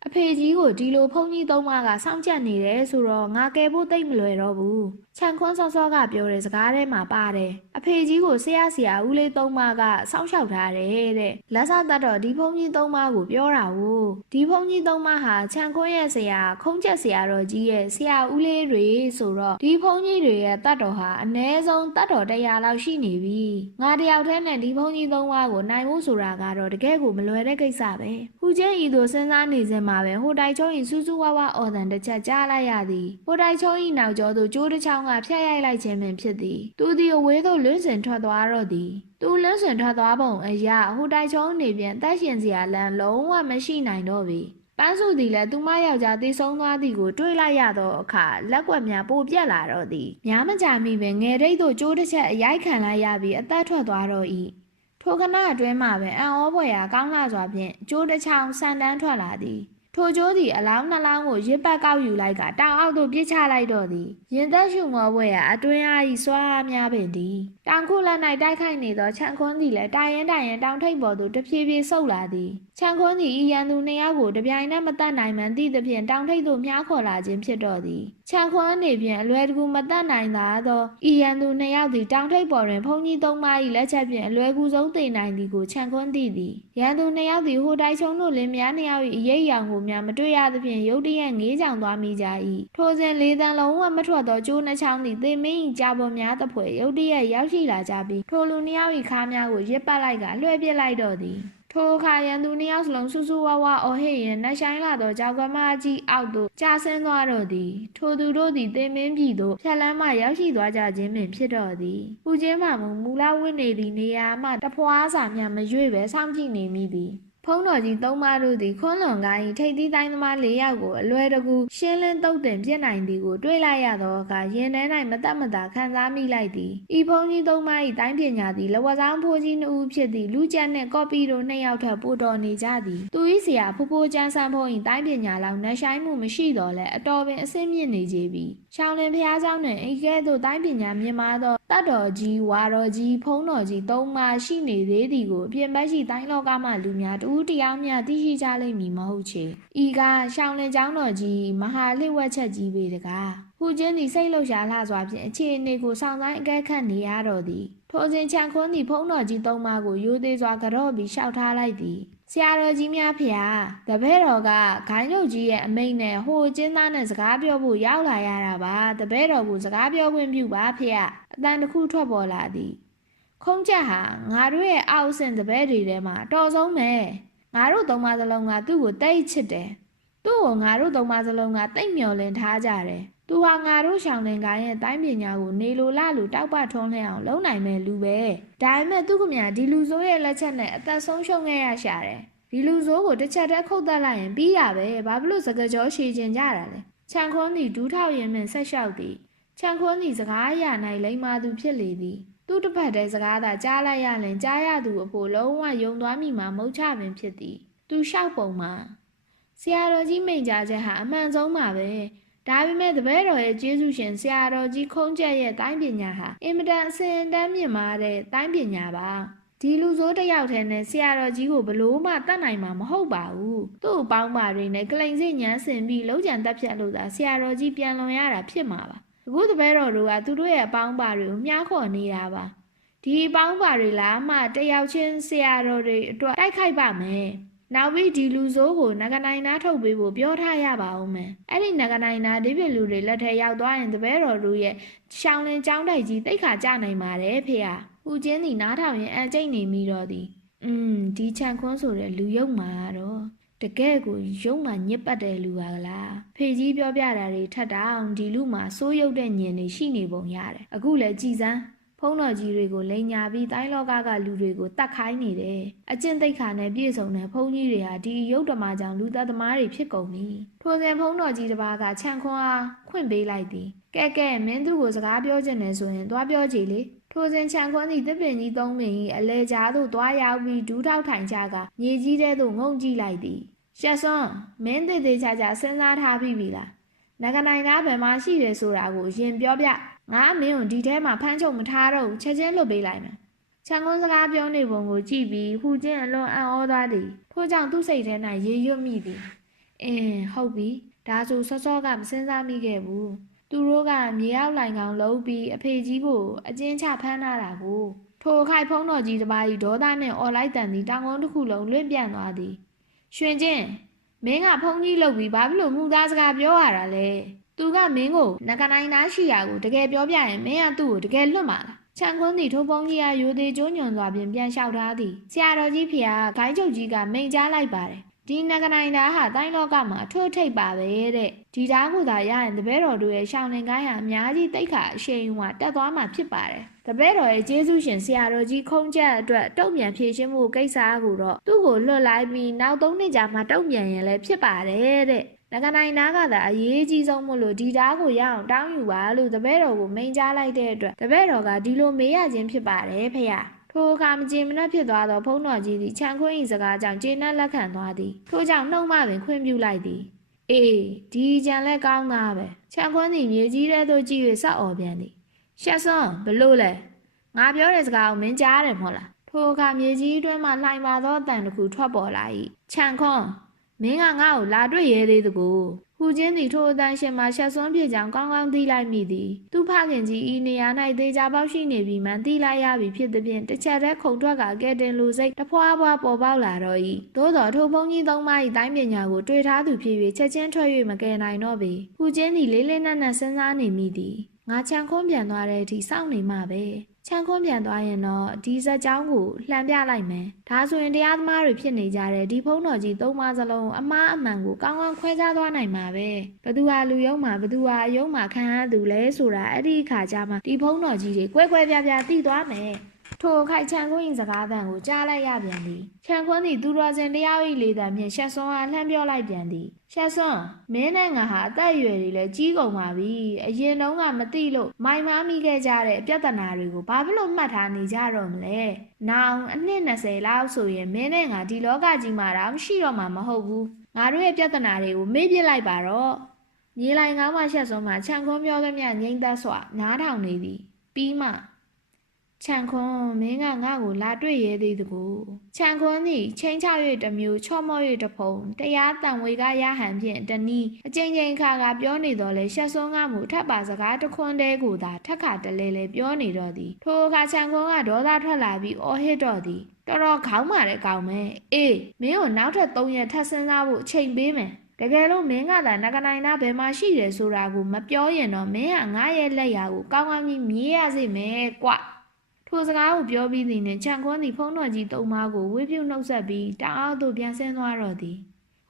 အဖေကြီးကိုဒီလိုဖုံးကြီးသုံးပါးကစောင့်ကြပ်နေတယ်ဆိုတော့ငါကယ်ဖို့သိမ့်မလွယ်တော့ဘူးခြံခွန်းစောစောကပြောတဲ့စကားထဲမှာပါတယ်အဖေကြီးကိုဆရာဦးလေးသုံးပါးကစောင့်ရှောက်ထားတယ်တဲ့လက်စတတ်တော့ဒီဖုံးကြီးသုံးပါးကိုပြောတာကိုဒီဖုံးကြီးသုံးပါးဟာခြံခွန်းရဲ့ဆရာခုံးချက်ဆရာတော်ကြီးရဲ့ဆရာဦးလေးတွေဆိုတော့ဒီဖုံးကြီးတွေရဲ့တတ်တော်ဟာအ ਨੇ ဆုံးတတ်တော်100လောက်ရှိနေပြီငါတယောက်တည်းနဲ့ဒီဖုံးကြီးသုံးပါးကိုနိုင်ဖို့ဆိုတာကတော့တကယ်ကိုမလွယ်တဲ့ကိစ္စပဲဟူချင်းဤသို့စဉ်းစားနေစမှာပဲဟိုတိုင်ချုံဤစူးစူးဝါးဝါအော်တန်တစ်ချက်ကြားလိုက်ရသည်ဟိုတိုင်ချုံဤနောက်ကျောသို့ကျိုးတစ်ချောင်းကဖျက်ရိုက်လိုက်ခြင်းပင်ဖြစ်သည်သူသည်အဝေးသို့လွင့်စင်ထွက်သွားတော့သည်သူလွင့်စင်ထွက်သွားပုံအရာဟိုတိုင်ချုံနေပြန်တက်ရှင်စရာလမ်းလုံးဝမရှိနိုင်တော့ပြီပန်းစုသည်လည်းသူမယောက်ျားသေဆုံးသွားသည်ကိုတွေးလိုက်ရသောအခါလက်ကွက်များပိုပြက်လာတော့သည်များမကြာမီပင်ငယ်တိတ်သို့ကျိုးတစ်ချက်အရိုက်ခံလိုက်ရပြီးအသက်ထွက်သွားတော့၏ထိုခဏအတွင်းမှာပင်အံ့ဩဖွယ်ရာကောင်းလာစွာဖြင့်ကျိုးတစ်ချောင်းဆန်တန်းထွက်လာသည်ထိုကျိုးသည်အလောင်းနှလောင်းကိုရစ်ပတ်ကောက်ယူလိုက်ကတောင်အောက်သို့ပြစ်ချလိုက်တော့သည်ရင်သက်ရှုမောဖွယ်ရာအတွင်းအား၏စွာအားများပင်သည်တောင်ခုလက်၌တိုက်ခိုက်နေသောခြံခွန်းသည်လည်းတိုင်ရင်တောင်ထိပ်ပေါ်သို့တဖြည်းဖြည်းဆုတ်လာသည်ခြံခွန်းသည်ဤရန်သူနှစ်ယောက်ကိုတပြိုင်နက်မတတ်နိုင်မှန်းသည့်သဖြင့်တောင်ထိပ်သို့မြားခေါ်လာခြင်းဖြစ်တော့သည်ခြံခွန်းအနေဖြင့်အလွယ်တကူမတတ်နိုင်သာသောဤရန်သူနှစ်ယောက်သည်တောင်ထိပ်ပေါ်တွင်ဖုန်ကြီးသုံးပါး၏လက်ချက်ဖြင့်အလွယ်ကူဆုံးသိနိုင်သည်ကိုခြံခွန်းသိသည်ရန်သူနှစ်ယောက်သည်ဟိုတိုင်ချုံတို့လင်းများနှစ်ယောက်၏အရေးအယောင်ကိုများမတွေ့ရသဖြင့်ရုတ်တရက်ငေးကြောင်သွားမိကြ၏ထိုစဉ်လေသံလုံးဝမထွက်သောကျိုးနှချောင်းသည်သေမင်း၏ကြာပေါ်များသဖွယ်ရုတ်တရက်ရောက်ရှိလာကြပြီးထိုလူနှစ်ယောက်၏ခါးများကိုရစ်ပတ်လိုက်ကလွှဲပစ်လိုက်တော့သည်ထိုအခါရန်သူနှစ်ယောက်စလုံးဆူဆူဝါးဝါအော်ဟစ်ရန်နှဆိုင်လာသောကြောက်ကမကြီးအောက်သို့ကျဆင်းသွားတော့သည်ထိုသူတို့သည်သေမင်းပြည်သို့ဖြတ်လမ်းမှရောက်ရှိသွားကြခြင်းပင်ဖြစ်တော့သည်ပူချင်းမှမူလဝင့်နေသည့်နေရာမှတဖွာစာမျှမရွေ့ပဲစောင့်ကြည့်နေမိသည်ဖုံးတော်ကြီးသုံးပါးတို့သည်ခွန်းလွန်ကိုင်းထိပ်သီးတိုင်းသမား၄ယောက်ကိုအလွယ်တကူရှင်းလင်းတုတ်တင်ပြစ်နိုင်သည်ကိုတွေးလိုက်ရသောအခါရင်ထဲ၌မတတ်မတာခံစားမိလိုက်သည်ဤဖုံးကြီးသုံးပါး၏တိုင်းပညာသည်လဝဆောင်ဖိုးကြီးနှစ်ဦးဖြစ်သည့်လူကျန်နှင့်ကော်ပီတို့နှစ်ယောက်ထပ်ပိုတော်နေကြသည်သူ၏ဆရာဖိုးဖိုးကျန်းဆန်းဖုံး၏တိုင်းပညာလောက်နှဆိုင်မှုမရှိတော့လဲအတော်ပင်အဆင့်မြင့်နေကြပြီရှောင်းလင်ဖျားเจ้าနှင့်ဤကဲ့သို့တိုင်းပညာမြင့်မားသောတတ်တော်ကြီးဝါတော်ကြီးဖုံးတော်ကြီးသုံးပါးရှိနေသေးသည်ကိုအပြင်ဘက်ရှိတိုင်းလောကမှလူများတူတယောက်မျှသိရှိကြလိမ့်မည်မဟုတ်ချေဤကရှောင်းလင်ကျောင်းတော်ကြီးမဟာလျှို့ဝှက်ချက်ကြီးပေတကားဟူချင်းသည်စိတ်လှုပ်ရှားလှစွာဖြင့်အခြေအနေကိုစောင့်ဆိုင်အကဲခတ်နေရတော့သည်ထိုစဉ်ချန်ခွန်းသည်ဖုံးတော်ကြီးသုံးပါးကိုရိုသေစွာကြော့ပြီးရှောက်ထားလိုက်သည်ဆရာတော်ကြီးများဖျားတပည့်တော်ကဂိုင်းချုပ်ကြီးရဲ့အမိန့်နဲ့ဟိုကျင်းသားနဲ့စကားပြောဖို့ရောက်လာရတာပါတပည့်တော်ကိုစကားပြောခွင့်ပြုပါဖျားအတန်တစ်ခုထွက်ပေါ်လာသည်ခုံးချက်ဟာငါတို့ရဲ့အောက်ဆင့်တပည့်တွေထဲမှာအတော်ဆုံးပဲငါတို့သုံးပါးစလုံးကသူ့ကိုတိတ်ချစ်တယ်သူ့ကိုငါတို့သုံးပါးစလုံးကတိတ်မျှော်လင့်ထားကြတယ်သူဟာငါတို့ရှောင်းလင်ကိုင်းရဲ့တိုင်းပညာကိုနေလိုလားလို့တောက်ပထုံးလှအောင်လုပ်နိုင်မဲ့လူပဲဒါပေမဲ့သူကမြဒီလူဆိုးရဲ့လက်ချက်နဲ့အသက်ဆုံးရှုံးခဲ့ရရှာတယ်ဒီလူဆိုးကိုတစ်ချက်တည်းခုတ်တက်လိုက်ရင်ပြီးတာပဲဘာဖြစ်လို့စကားကြောရှည်ကျင်ကြတာလဲခြံခွန်းသည်ဒူးထောက်ရင်ပင်ဆက်လျှောက်သည်ခြံခွန်းသည်စကားအရာ၌လိမ္မာသူဖြစ်လေသည်သူ့တစ်ဖက်တည်းစကားသာကြားလိုက်ရရင်ကြားရသူအဖို့လုံးဝယုံသွားမိမှာမဟုတ်ချပင်ဖြစ်သည်သူလျှောက်ပုံမှာဆရာတော်ကြီးမိန့်ကြားချက်ဟာအမှန်ဆုံးပါပဲဒါပေမဲ့တပည့်တော်ရဲ့ကျေးဇူးရှင်ဆရာတော်ကြီးခုံးချက်ရဲ့တိုင်းပညာဟာအင်မတန်အစဉ်အတန်းမြင့်မားတဲ့တိုင်းပညာပါဒီလူဆိုးတစ်ယောက်တည်းနဲ့ဆရာတော်ကြီးကိုဘလို့မှတတ်နိုင်မှာမဟုတ်ပါဘူးသူ့အပေါင်းပါတွေနဲ့ကလိန်စိတ်ညမ်းဆင်ပြီးလုံးကြံတက်ဖြတ်လို့သာဆရာတော်ကြီးပြန်လွန်ရတာဖြစ်မှာပါအခုတပည့်တော်တို့ကသူတို့ရဲ့အပေါင်းပါတွေကိုမြှားခေါ်နေတာပါဒီအပေါင်းပါတွေလားမှတယောက်ချင်းဆရာတော်တွေအတွက်တိုက်ခိုက်ပါမယ်နောက်ပြီးဒီလူဆိုးကိုနဂနိုင်နာထုတ်ပေးဖို့ပြောထားရပါဦးမယ်အဲ့ဒီနဂနိုင်နာဒီပြလူတွေလက်ထဲရောက်သွားရင်တပည့်တော်တို့ရဲ့ရှောင်းလင်းကျောင်းတိုက်ကြီးတိတ်ခါကြနိုင်ပါတယ်ဖေဟာဟူချင်းသည်နားထောင်ရင်အကျိတ်နေမိတော့သည်ဒီချန်ခွန်းဆိုတဲ့လူယုံမှာတော့တကယ်ကိုယုံမှညစ်ပတ်တဲ့လူပါကလားဖေကြီးပြောပြတာတွေထပ်တောင်ဒီလူမှာစိုးရုပ်တဲ့ညင်တွေရှိနေပုံရတယ်အခုလည်းကြည်စမ်းဖုံးတော်ကြီးတွေကိုလိန်ညာပြီးတိုင်းလောကကလူတွေကိုတတ်ခိုင်းနေတယ်အကျင့်သိက္ခာနဲ့ပြည့်စုံတဲ့ဖုံးကြီးတွေဟာဒီရုပ်ဓမ္မကြောင့်လူသားသမားတွေဖြစ်ကုန်ပြီထိုစဉ်ဖုံးတော်ကြီးတစ်ပါးကခြံခွန်းအားခွင့်ပေးလိုက်သည်ကဲမင်းသူ့ကိုစကားပြောချင်တယ်ဆိုရင်သွားပြောကြည့်လေထိုစဉ်ခြံခွန်းသည်တစ်ပင်ကြီးသုံးပင်၏အလဲကြားသို့သွားရောက်ပြီးဒူးထောက်ထိုင်ချကမြေကြီးထဲသို့ငုံကြည့်လိုက်သည်ရှက်စွန်းမင်းသေးသေးချာချာစဉ်းစားထားပြီလားနဂနိုင်ကားဘယ်မှာရှိတယ်ဆိုတာကိုရင်ပြောပြ ငါမင်းကိုဒီထဲမှာဖမ်းချုပ်မထားတော့ချက်ချင်းလွတ်ပေးလိုက်မယ်ချန်ကွန်းစကားပြောနေပုံကိုကြည့်ပြီးဟူချင်းအလွန်အံ့ဩသွားသည်ထို့ကြောင့်သူ့စိတ်ထဲ၌ရေရွတ်မိသည်ဟုတ်ပြီဒါဆိုစောစောကမစင်စားမိခဲ့ဘူးသူတို့ကမြေရောက်လိုင်ကောင်လုံးပြီးအဖေကြီးကိုအကျဉ်းချဖမ်းထားတာကိုထိုအခိုက်ဖုံးတော်ကြီးတစ်ပါး၏ဒေါသနှင့်အော်လိုက်တန်သည်တောင်ကုန်းတစ်ခုလုံးလွင့်ပြန့်သွားသည်ရွှင်ချင်းမင်းကဖုံးကြီးလုပ်ပြီးဘာဖြစ်လို့မှုသားစကားပြောရတာလဲသူကမင်းကိုနဂနိုင်သားရှိရာကိုတကယ်ပြောပြရင်မင်းကသူ့ကိုတကယ်လွတ်မှာလားချန်ကွန်းသည်ထိုဖုံးကြီးအားရိုသေကျိုးညွန်စွာဖြင့်ပြန်လျှောက်ထားသည်ဆရာတော်ကြီးဖေကဂိုင်းချုပ်ကြီးကမိန်ကြားလိုက်ပါတယ်ဒီနဂနိုင်သားဟာတိုင်းလောကမှာအထွတ်ထိပ်ပါပဲတဲ့ဒီဓာတ်ကိုသာရရင်တပည့်တော်တို့ရဲ့ရှောင်းလင်ကိုင်းဟာအများကြီးတိတ်ခါအရှိန်ဝါတက်သွားမှာဖြစ်ပါတယ်တပည့်တော်ရဲ့ကျေးဇူးရှင်ဆရာတော်ကြီးခုံးချက်အတွက်တုံ့ပြန်ဖြည့်ရှင်းမှုကိစ္စကိုတော့သူ့ကိုလွတ်လိုက်ပြီးနောက်3နှစ်ကြာမှတုံ့ပြန်ရင်လည်းဖြစ်ပါတယ်တဲ့နဂနိုင်သားကသာအရေးကြီးဆုံးမို့လို့ဒီဓာတ်ကိုရအောင်တောင်းယူပါလို့တပည့်တော်ကိုမိန်ကြားလိုက်တဲ့အတွက်တပည့်တော်ကဒီလိုမေးရခြင်းဖြစ်ပါတယ်ဖေရထိုအခါမကြေမနက်ဖြစ်သွားသောဖုံးတော်ကြီးသည်ချန်ခွင်း၏စကားကြောင့်ကျေနပ်လက်ခံသွားသည်ထို့ကြောင့်နှုတ်မှပင်ခွင့်ပြုလိုက်သည်ဒီကြံလက်ကောင်းသားပဲချန်ခွင်းသည်မြေကြီးထဲသို့ကြည့်၍စောက်អော်ပြန်သည်ရှက်စွန်းဘလို့လဲငါပြောတဲ့စကားကိုမင်းကြားတယ်မဟုတ်လားထိုအခါမြေကြီးအတွင်းမှလှိုင်ပါသောအတန်တစ်ခုထွက်ပေါ်လာ၏ချန်ခွန်းမင်းကငါ့ကိုလာတွေ့ရဲသေးတကူဟူချင်းသည်ထိုအတန်ရှင်မှရှက်စွန်းဖြစ်ကြောင်းကောင်းကောင်းသိလိုက်မိသည်သူဖခင်ကြီးဤနေရာ၌သေချာပေါက်ရှိနေပြီမှန်သိလိုက်ရပြီဖြစ်သည်ဖြင့်တစ်ချက်တည်းခုန်ထွက်ကကဲတင်လူစိတ်တဖွာဖွာပေါ်ပေါက်လာတော့၏သို့တော်ထိုဘုံကြီးသုံးပါး၏တိုင်းပညာကိုတွေ့ထားသူဖြစ်၍ချက်ချင်းထွက်၍မကယ်နိုင်တော့ပေဟူချင်းသည်လေးလေးနက်နက်စဉ်းစားနေမိသည်ငါချန်ခွန်းပြန်သွားတဲ့အထိစောင့်နေမှပဲချန်ခွန်းပြန်သွားရင်တော့ဒီဇက်ကြောင်းကိုလှန်ပြလိုက်မယ်ဒါဆိုရင်တရားသမားတွေဖြစ်နေကြတဲ့ဒီဖုံးတော်ကြီးသုံးပါးစလုံးအမားအမှန်ကိုကောင်းကောင်းခွဲခြားသွားနိုင်မှာပဲဘသူဟာလူယုံမှာဘသူဟာအယုံမှာခံရသူလဲဆိုတာအဲ့ဒီအခါကျမှဒီဖုံးတော်ကြီးတွေကွဲကွဲပြားပြားသိသွားမယ်ထိုအခိုက်ချန်ခွန်း၏စကားသံကိုကြားလိုက်ရပြန်သည်ချန်ခွန်းသည်သူတော်စင်တရား၏လေသံဖြင့်ရှက်စွန်းအားလှမ်းပြောလိုက်ပြန်သည်ရှက်စွန်းမင်းနဲ့ငါဟာအသက်အရွယ်တွေလည်းကြီးကုန်ပါပြီအရင်တုန်းကမသိလို့မိုင်မားမိခဲ့ကြတဲ့အပြဿနာတွေကိုဘာဖြစ်လို့မှတ်ထားနေကြတော့မလဲနောင်အနှစ်20လောက်ဆိုရင်မင်းနဲ့ငါဒီလောကကြီးမှာတော့မရှိတော့မှာမဟုတ်ဘူးငါတို့ရဲ့ပြဿနာတွေကိုမေ့ပြစ်လိုက်ပါတော့မြေလိုင်ကောင်းမှရှက်စွန်းမှချန်ခွန်းပြောသမျှငြိမ့်သက်စွာနားထောင်နေသည်ပြီးမှချန်ခွန်းမင်းကငါ့ကိုလာတွေ့ရဲသေးတကူချန်ခွန်းသည်ချိန်ချ၍တစ်မျိုးချော့မော့၍တစ်ဖုံတရားတန်ဝေကရဟန်ဖြင့်တနည်းအချိန်ချင်းခါကပြောနေတော့လေရှက်စွန်းကမူထပ်ပါစကားတခွန်းတဲကိုသာထက်ခါတလဲလဲပြောနေတော့သည်ထိုအခါချန်ခွန်းကဒေါသထွက်လာပြီးအော်ဟစ်တော့သည်တော်တော်ခေါင်းမာတဲ့ကောင်မဲမင်းကိုနောက်ထပ်3ရက်ထပ်စဉ်းစားဖို့အချိန်ပေးမယ်တကယ်လို့မင်းကသာနဂနိုင်သားဘယ်မှာရှိတယ်ဆိုတာကိုမပြောရင်တော့မင်းဟာငါရဲ့လက်ရာကိုကောင်းကောင်းကြီးမြည်ရစေမယ်ကွထိုစကားကိုပြောပြီးသည်နှင့်ချန်ခွန်းသည်ဖုံးတော်ကြီးသုံးပါးကိုဝေးပြုတ်နှုတ်ဆက်ပြီးတအောက်သို့ပြန်ဆင်းသွားတော့သည်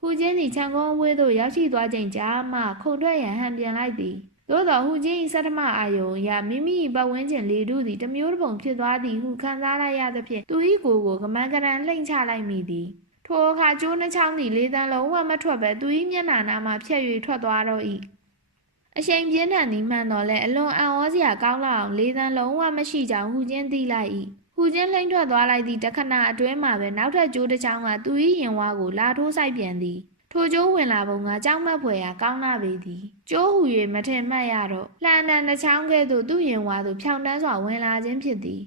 ဟူချင်းသည်ချန်ခွန်းဝေးသို့ရောက်ရှိသွားချိန်ကြာမှခုန်ထွက်ရန်ဟန်ပြန်လိုက်သည်သို့တော်ဟူချင်း၏စတ္တမအာယုံအရမိမိ၏ပတ်ဝန်းကျင်လေထုသည်တစ်မျိုးတစ်ပုံဖြစ်သွားသည်ဟုခံစားလိုက်ရသဖြင့်သူ၏ကိုယ်ကိုကမန်းကရန်လှိမ့်ချလိုက်မိသည်ထိုအခါကျိုးနှချောင်းသည်လေတံလုံးဝမထွက်ပဲသူ၏မျက်နှာနာမှဖြတ်၍ထွက်သွားတော့၏အရှိန်ပြင်းထန်သည်မှန်တော်လဲအလွန်အံ့ဩစရာကောင်းလောက်အောင်လေသံလုံးဝမရှိကြောင်းဟူချင်းသိလိုက်၏ဟူချင်းလှိမ့်ထွက်သွားလိုက်သည့်တခဏအတွင်းမှာပဲနောက်ထပ်ကျိုးတစ်ချောင်းကသူ၏ရင်ဝါကိုလာထိုးဆိုင်ပြန်သည်ထိုကျိုးဝင်လာပုံကကြောက်မက်ဖွယ်ရာကောင်းလာပေသည်ကျိုးဟူ၍မထင်မှတ်ရတော့လှန်တန်တစ်ချောင်းကဲ့သို့သူ့ရင်ဝါသို့ဖြောင်းတန်းစွာဝင်လာခြင်းဖြစ်သည်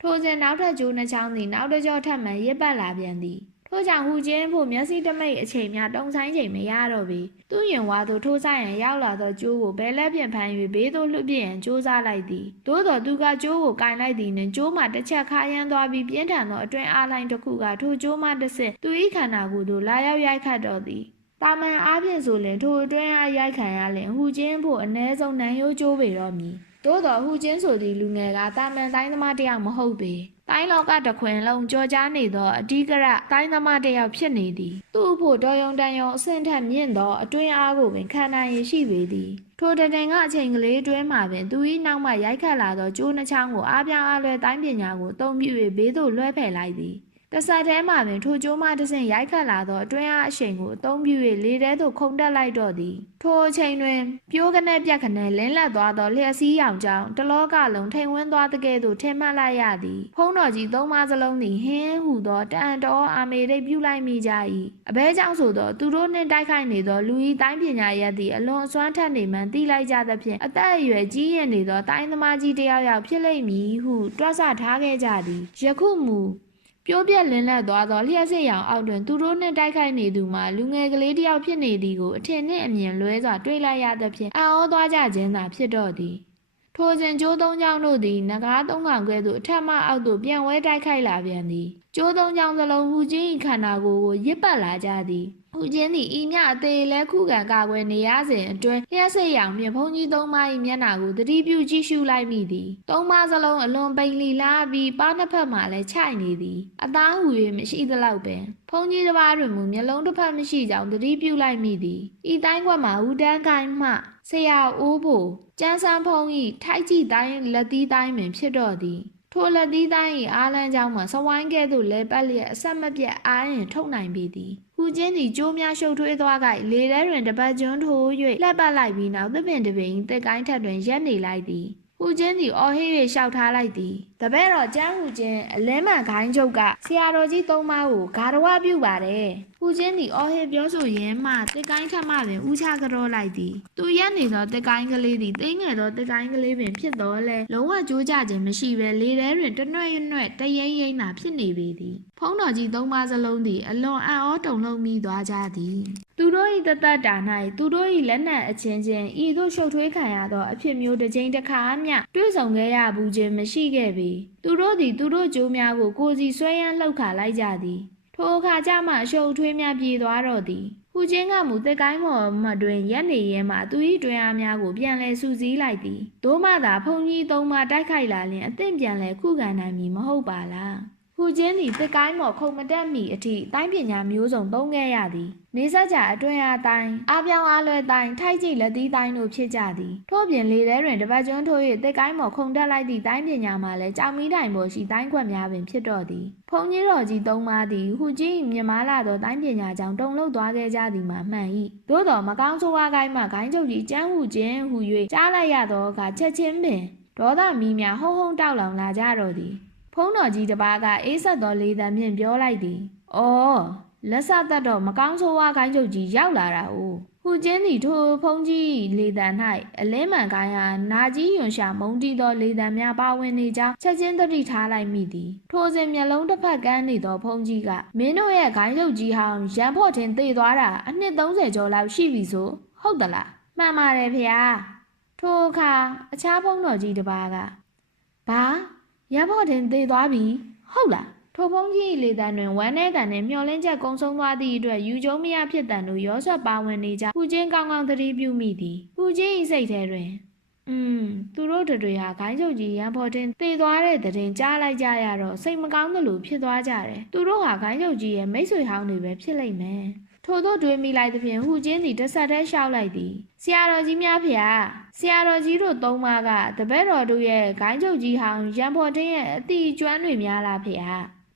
ထိုစဉ်နောက်ထပ်ကျိုးနှစ်ချောင်းသည်နောက်တစ်ကြောထပ်မံရစ်ပတ်လာပြန်သည်ထို့ကြောင့်ဟူချင်းဖို့မျက်စိတမိတ်အချိန်များတုံဆိုင်ချိန်မရတော့ပေသူ့ရင်ဝါသို့ထိုးဆိုင်ရန်ရောက်လာသောကျိုးကိုဘဲလက်ပြန်ဖမ်း၍ဘေးသို့လွှတ်ပြရန်ကြိုးစားလိုက်သည်သို့တော်သူကကျိုးကိုကင်လိုက်သည်နှင့်ကျိုးမှတစ်ချက်ခါရမ်းသွားပြီးပြင်းထန်သောအတွင်းအားလိုင်းတစ်ခုကထိုကျိုးမှတစ်ဆင့်သူ၏ခန္ဓာကိုယ်သို့လာရောက်ရိုက်ခတ်တော်သည်တာမန်အားဖြင့်ဆိုလျှင်ထိုအတွင်းအားရိုက်ခံရလျှင်ဟူချင်းဖို့အ ਨੇ ဆုံးနံရိုးကျိုးပေတော့မည်သို့တော်ဟူချင်းဆိုသည့်လူငယ်ကတာမန်တိုင်းသမားတစ်ယောက်မဟုတ်ပေတိုင်းလောကတခွင်လုံးကြောကြားနေသောအဓိကရတိုင်းသမားတစ်ယောက်ဖြစ်နေသည်သူ့ဖို့တော်ယုံတန်ယုံအဆင့်ထက်မြင့်သောအတွင်းအားကိုပင်ခံနိုင်ရရှိပေသည်ထိုတတင်ကအချိန်ကလေးအတွင်းမှာပင်သူ၏နောက်မှရိုက်ခတ်လာသောကျိုးနှချောင်းကိုအားပြောင်းအားလွဲတိုင်းပညာကိုအသုံးပြု၍ဘေးသို့လွှဲဖယ်လိုက်သည်တ တဆတ်ထဲမှပင်ထိုကျိုးမှတစ်ဆင့်ရိုက်ခတ်လာသောအတွင်းအားအရှိန်ကိုအသုံးပြု၍လေထဲသို့ခုန်တက်လိုက်တော့သည်ထိုအချိန်တွင်ပြိုးကနေပြက်ခနဲလင်းလက်သွားသောလျှက်စီးရောင်ကြောင့်တလောကလုံးထိန်ဝန်းသွားတဲ့ကဲ့သို့ထင်မှတ်လိုက်ရသည်ဖုံးတော်ကြီးသုံးပါးစလုံးသည်ဟင်းဟူသောတန်တော်အာမေရိတ်ပြုလိုက်မိကြ၏အဘဲကြောင့်ဆိုသောသူတို့နှင့်တိုက်ခိုက်နေသောလူဤတိုင်းပညာရပ်သည်အလွန်အစွမ်းထက်နေမှန်သိလိုက်ကြသဖြင့်အသက်အရွယ်ကြီးရင့်နေသောတိုင်းသမားကြီးတယောက်ယောက်ဖြစ်လိမ့်မည်ဟုတွက်ဆထားခဲ့ကြသည်ယခုမူပြိုးပြက်လင်းလက်သွားသောလျှက်စစ်ရောင်အောက်တွင်သူတို့နှင့်တိုက်ခိုက်နေသူမှာလူငယ်ကလေးတစ်ယောက်ဖြစ်နေသည်ကိုအထင်နှင့်အမြင်လွဲစွာတွေ့လိုက်ရသဖြင့်အံ့ဩသွားကြခြင်းသာဖြစ်တော့သည်ထိုစဉ်ကျိုးသုံးချောင်းတို့သည်ငကားသုံးကောင်ကဲ့သို့အထက်မှအောက်သို့ပြန်ဝဲတိုက်ခိုက်လာပြန်သည်ကျိုးသုံးချောင်းစလုံးဟူချင်း၏ခန္ဓာကိုယ်ကိုရစ်ပတ်လာကြသည်ဟူချင်းသည်ဤမြအသေးလဲခုခံကာကွယ်နေရစဉ်အတွင်းလျှက်စစ်ရောင်ဖြင့်ဘုံကြီးသုံးပါး၏မျက်နှာကိုသတိပြုကြည့်ရှုလိုက်မိသည်သုံးပါးစလုံးအလွန်ပိန်လီလာပြီးပါးနှစ်ဖက်မှလည်းခြိုက်နေသည်အသားဟူ၍မရှိသလောက်ပင်ဘုံကြီးတစ်ပါးတွင်မူမျက်လုံးတစ်ဖက်မရှိကြောင်းသတိပြုလိုက်မိသည်ဤတိုင်းကွက်မှာဟူတန်းကိုင်းမှဆရာအိုးဖို့ကျန်းစန်းဖုံး၏ထိုက်ကြည့်တိုင်းလက်သီးတိုင်းပင်ဖြစ်တော့သည်ထိုလက်သီးတိုင်း၏အားလန်းကြောင်းမှာစဝိုင်းကဲ့သို့လဲပတ်လျက်အဆက်မပြတ်အားရင်ထုတ်နိုင်ပေသည်ဟူချင်းသည်ကျိုးများရှုပ်ထွေးသွားကြလေထဲတွင်တပတ်ကျွန်းထိုး၍လှက်ပတ်လိုက်ပြီးနောက်သပင်တပင်တက်ကိုင်းထက်တွင်ရက်နေလိုက်သည်ဟူချင်းသည်အော်ဟစ်၍ရှောက်ထားလိုက်သည်တပည့်တော်ကျန်းဟူချင်းအလဲမှန်ခိုင်းချုပ်ကဆရာတော်ကြီးသုံးပါးကိုဂါရဝပြုပါတယ်ဟူချင်းသည်အော်ဟစ်ပြောဆိုရင်းမှတက်ကိုင်းထက်မှပင်ဥချကြောလိုက်သည်သူရက်နေသောတက်ကိုင်းကလေးသည်သိငယ်သောတက်ကိုင်းကလေးပင်ဖြစ်တော်လဲလုံးဝကြိုးကြခြင်းမရှိဘဲလေထဲတွင်တနှွဲ့နှွဲ့တရိမ့်ရိမ့်သာဖြစ်နေပေသည်ဖုံးတော်ကြီးသုံးပါးစလုံးသည်အလွန်အံ့ဩတုန်လှုပ်မိသွားကြသည်သူတို့၏တသက်တာ၌သူတို့၏လက်နက်အချင်းချင်းဤသို့ရှုပ်ထွေးခံရသောအဖြစ်မျိုးတစ်ကြိမ်တစ်ခါမျှတွေ့ဆုံခဲ့ရဘူးခြင်းမရှိခဲ့ပေသူတို့သည်သူတို့ကြိုးများကိုကိုယ်စီဆွဲရမ်းလှုပ်ခါလိုက်ကြသည်ထိုအခါကျမှအရှုပ်ထွေးများပြေသွားတော့သည်ဟူချင်းကမူတက်ကိုင်းမော်မှတွင်ရက်နေရဲမှသူ၏တွင်အားများကိုပြန်လဲစူးစီးလိုက်သည်သို့မှသာဖုန်ကြီးသုံးပါးတိုက်ခိုက်လာလျင်အသင့်ပြန်လဲခုခံနိုင်မည်မဟုတ်ပါလားဟူချင်းသည်တက်ကိုင်းမော်ခုံမတက်မီအထိတိုင်းပညာမျိုးစုံသုံးခဲ့ရသည်နေဆက်ကြအတွင်အားတိုင်းအားပြောင်းအားလွဲတိုင်းထိုက်ကြည့်လက်သီးတိုင်းတို့ဖြစ်ကြသည်ထို့ပြင်လေထဲတွင်တပတ်ကျွန်းထိုး၍တက်ကိုင်းမော်ခုံတက်လိုက်သည့်တိုင်းပညာမှလည်းကြောင်မီးတိုင်ပေါ်ရှိတိုင်းခွက်များပင်ဖြစ်တော့သည်ဖုန်ကြီးတော်ကြီးသုံးပါးသည်ဟူချင်းမြင်မာလာသောတိုင်းပညာကြောင့်တုန်လှုပ်သွားခဲ့ကြသည်မှာမှန်၏သို့တော်မကောင်းဆိုးဝါးကိုင်းမှဂိုင်းချုပ်ကြီးကျန်းဟူခြင်းဟူ၍ကြားလိုက်ရသောအခါချက်ချင်းပင်ဒေါသမီးများဟုံဟုံတောက်လောင်လာကြတော့သည်ဖုံးတော်ကြီးတစ်ပါးကအေးဆက်သောလေသံဖြင့်ပြောလိုက်သည်။အော်လက်ဆသက်တော့မကောင်းဆိုးဝါးခိုင်းချုပ်ကြီးရောက်လာတာ哦။ဟူချင်းသည်ထိုဖုံးကြီးလေသံ၌အလင်းမှန်ကိုင်းဟာနာကြီးယွန်ရှာမုံတီသောလေသံများပါဝင်နေကြောင်းချက်ချင်းသတိထားလိုက်မိသည်။ထိုစဉ်မျက်လုံးတစ်ဖက်ကန်းနေသောဖုံးကြီးကမင်းတို့ရဲ့ခိုင်းချုပ်ကြီးဟောင်းရန်ဖို့ထင်သေသွားတာအနှစ်30ကျော်လောက်ရှိပြီဆိုဟုတ်သလား။မှန်ပါတယ်ဖေဟာ။ထိုအခါအခြားဖုံးတော်ကြီးတစ်ပါးကဘာရဖို့တင်သေးသွားပြီဟုတ်လားထိုဖုံးကြီးလေတံတွင်ဝမ်းနဲ့တန်နဲ့မျောလင်းချက်ကုံဆုံးသွားသည့်အတွက်ယူကျုံမရဖြစ်တန်တို့ရောဆွတ်ပါဝင်နေကြဟူချင်းကောင်းကောင်းသတိပြုမိသည်ဟူချင်း၏စိတ်ထဲတွင်သူတို့တွေဟာခိုင်းချုပ်ကြီးရန်ဖို့တင်သေသွားတဲ့တဲ့တင်ကြားလိုက်ကြရတော့စိတ်မကောင်းသလိုဖြစ်သွားကြတယ်သူတို့ဟာခိုင်းချုပ်ကြီးရဲ့မိတ်ဆွေဟောင်းတွေပဲဖြစ်လိမ့်မယ်ထို့သောတွေးမိလိုက်သဖြင့်ဟူချင်းသည်တစ်ဆက်တည်းရှောက်လိုက်သည်ဆရာတော်ကြီးများဖေဟာဆရာတော်ကြီးတို့သုံးပါးကတပည့်တော်တို့ရဲ့ဂိုင်းချုပ်ကြီးဟောင်းရန်ဖို့တင်းရဲ့အတိကျွမ်းတွေများလားဖေဟ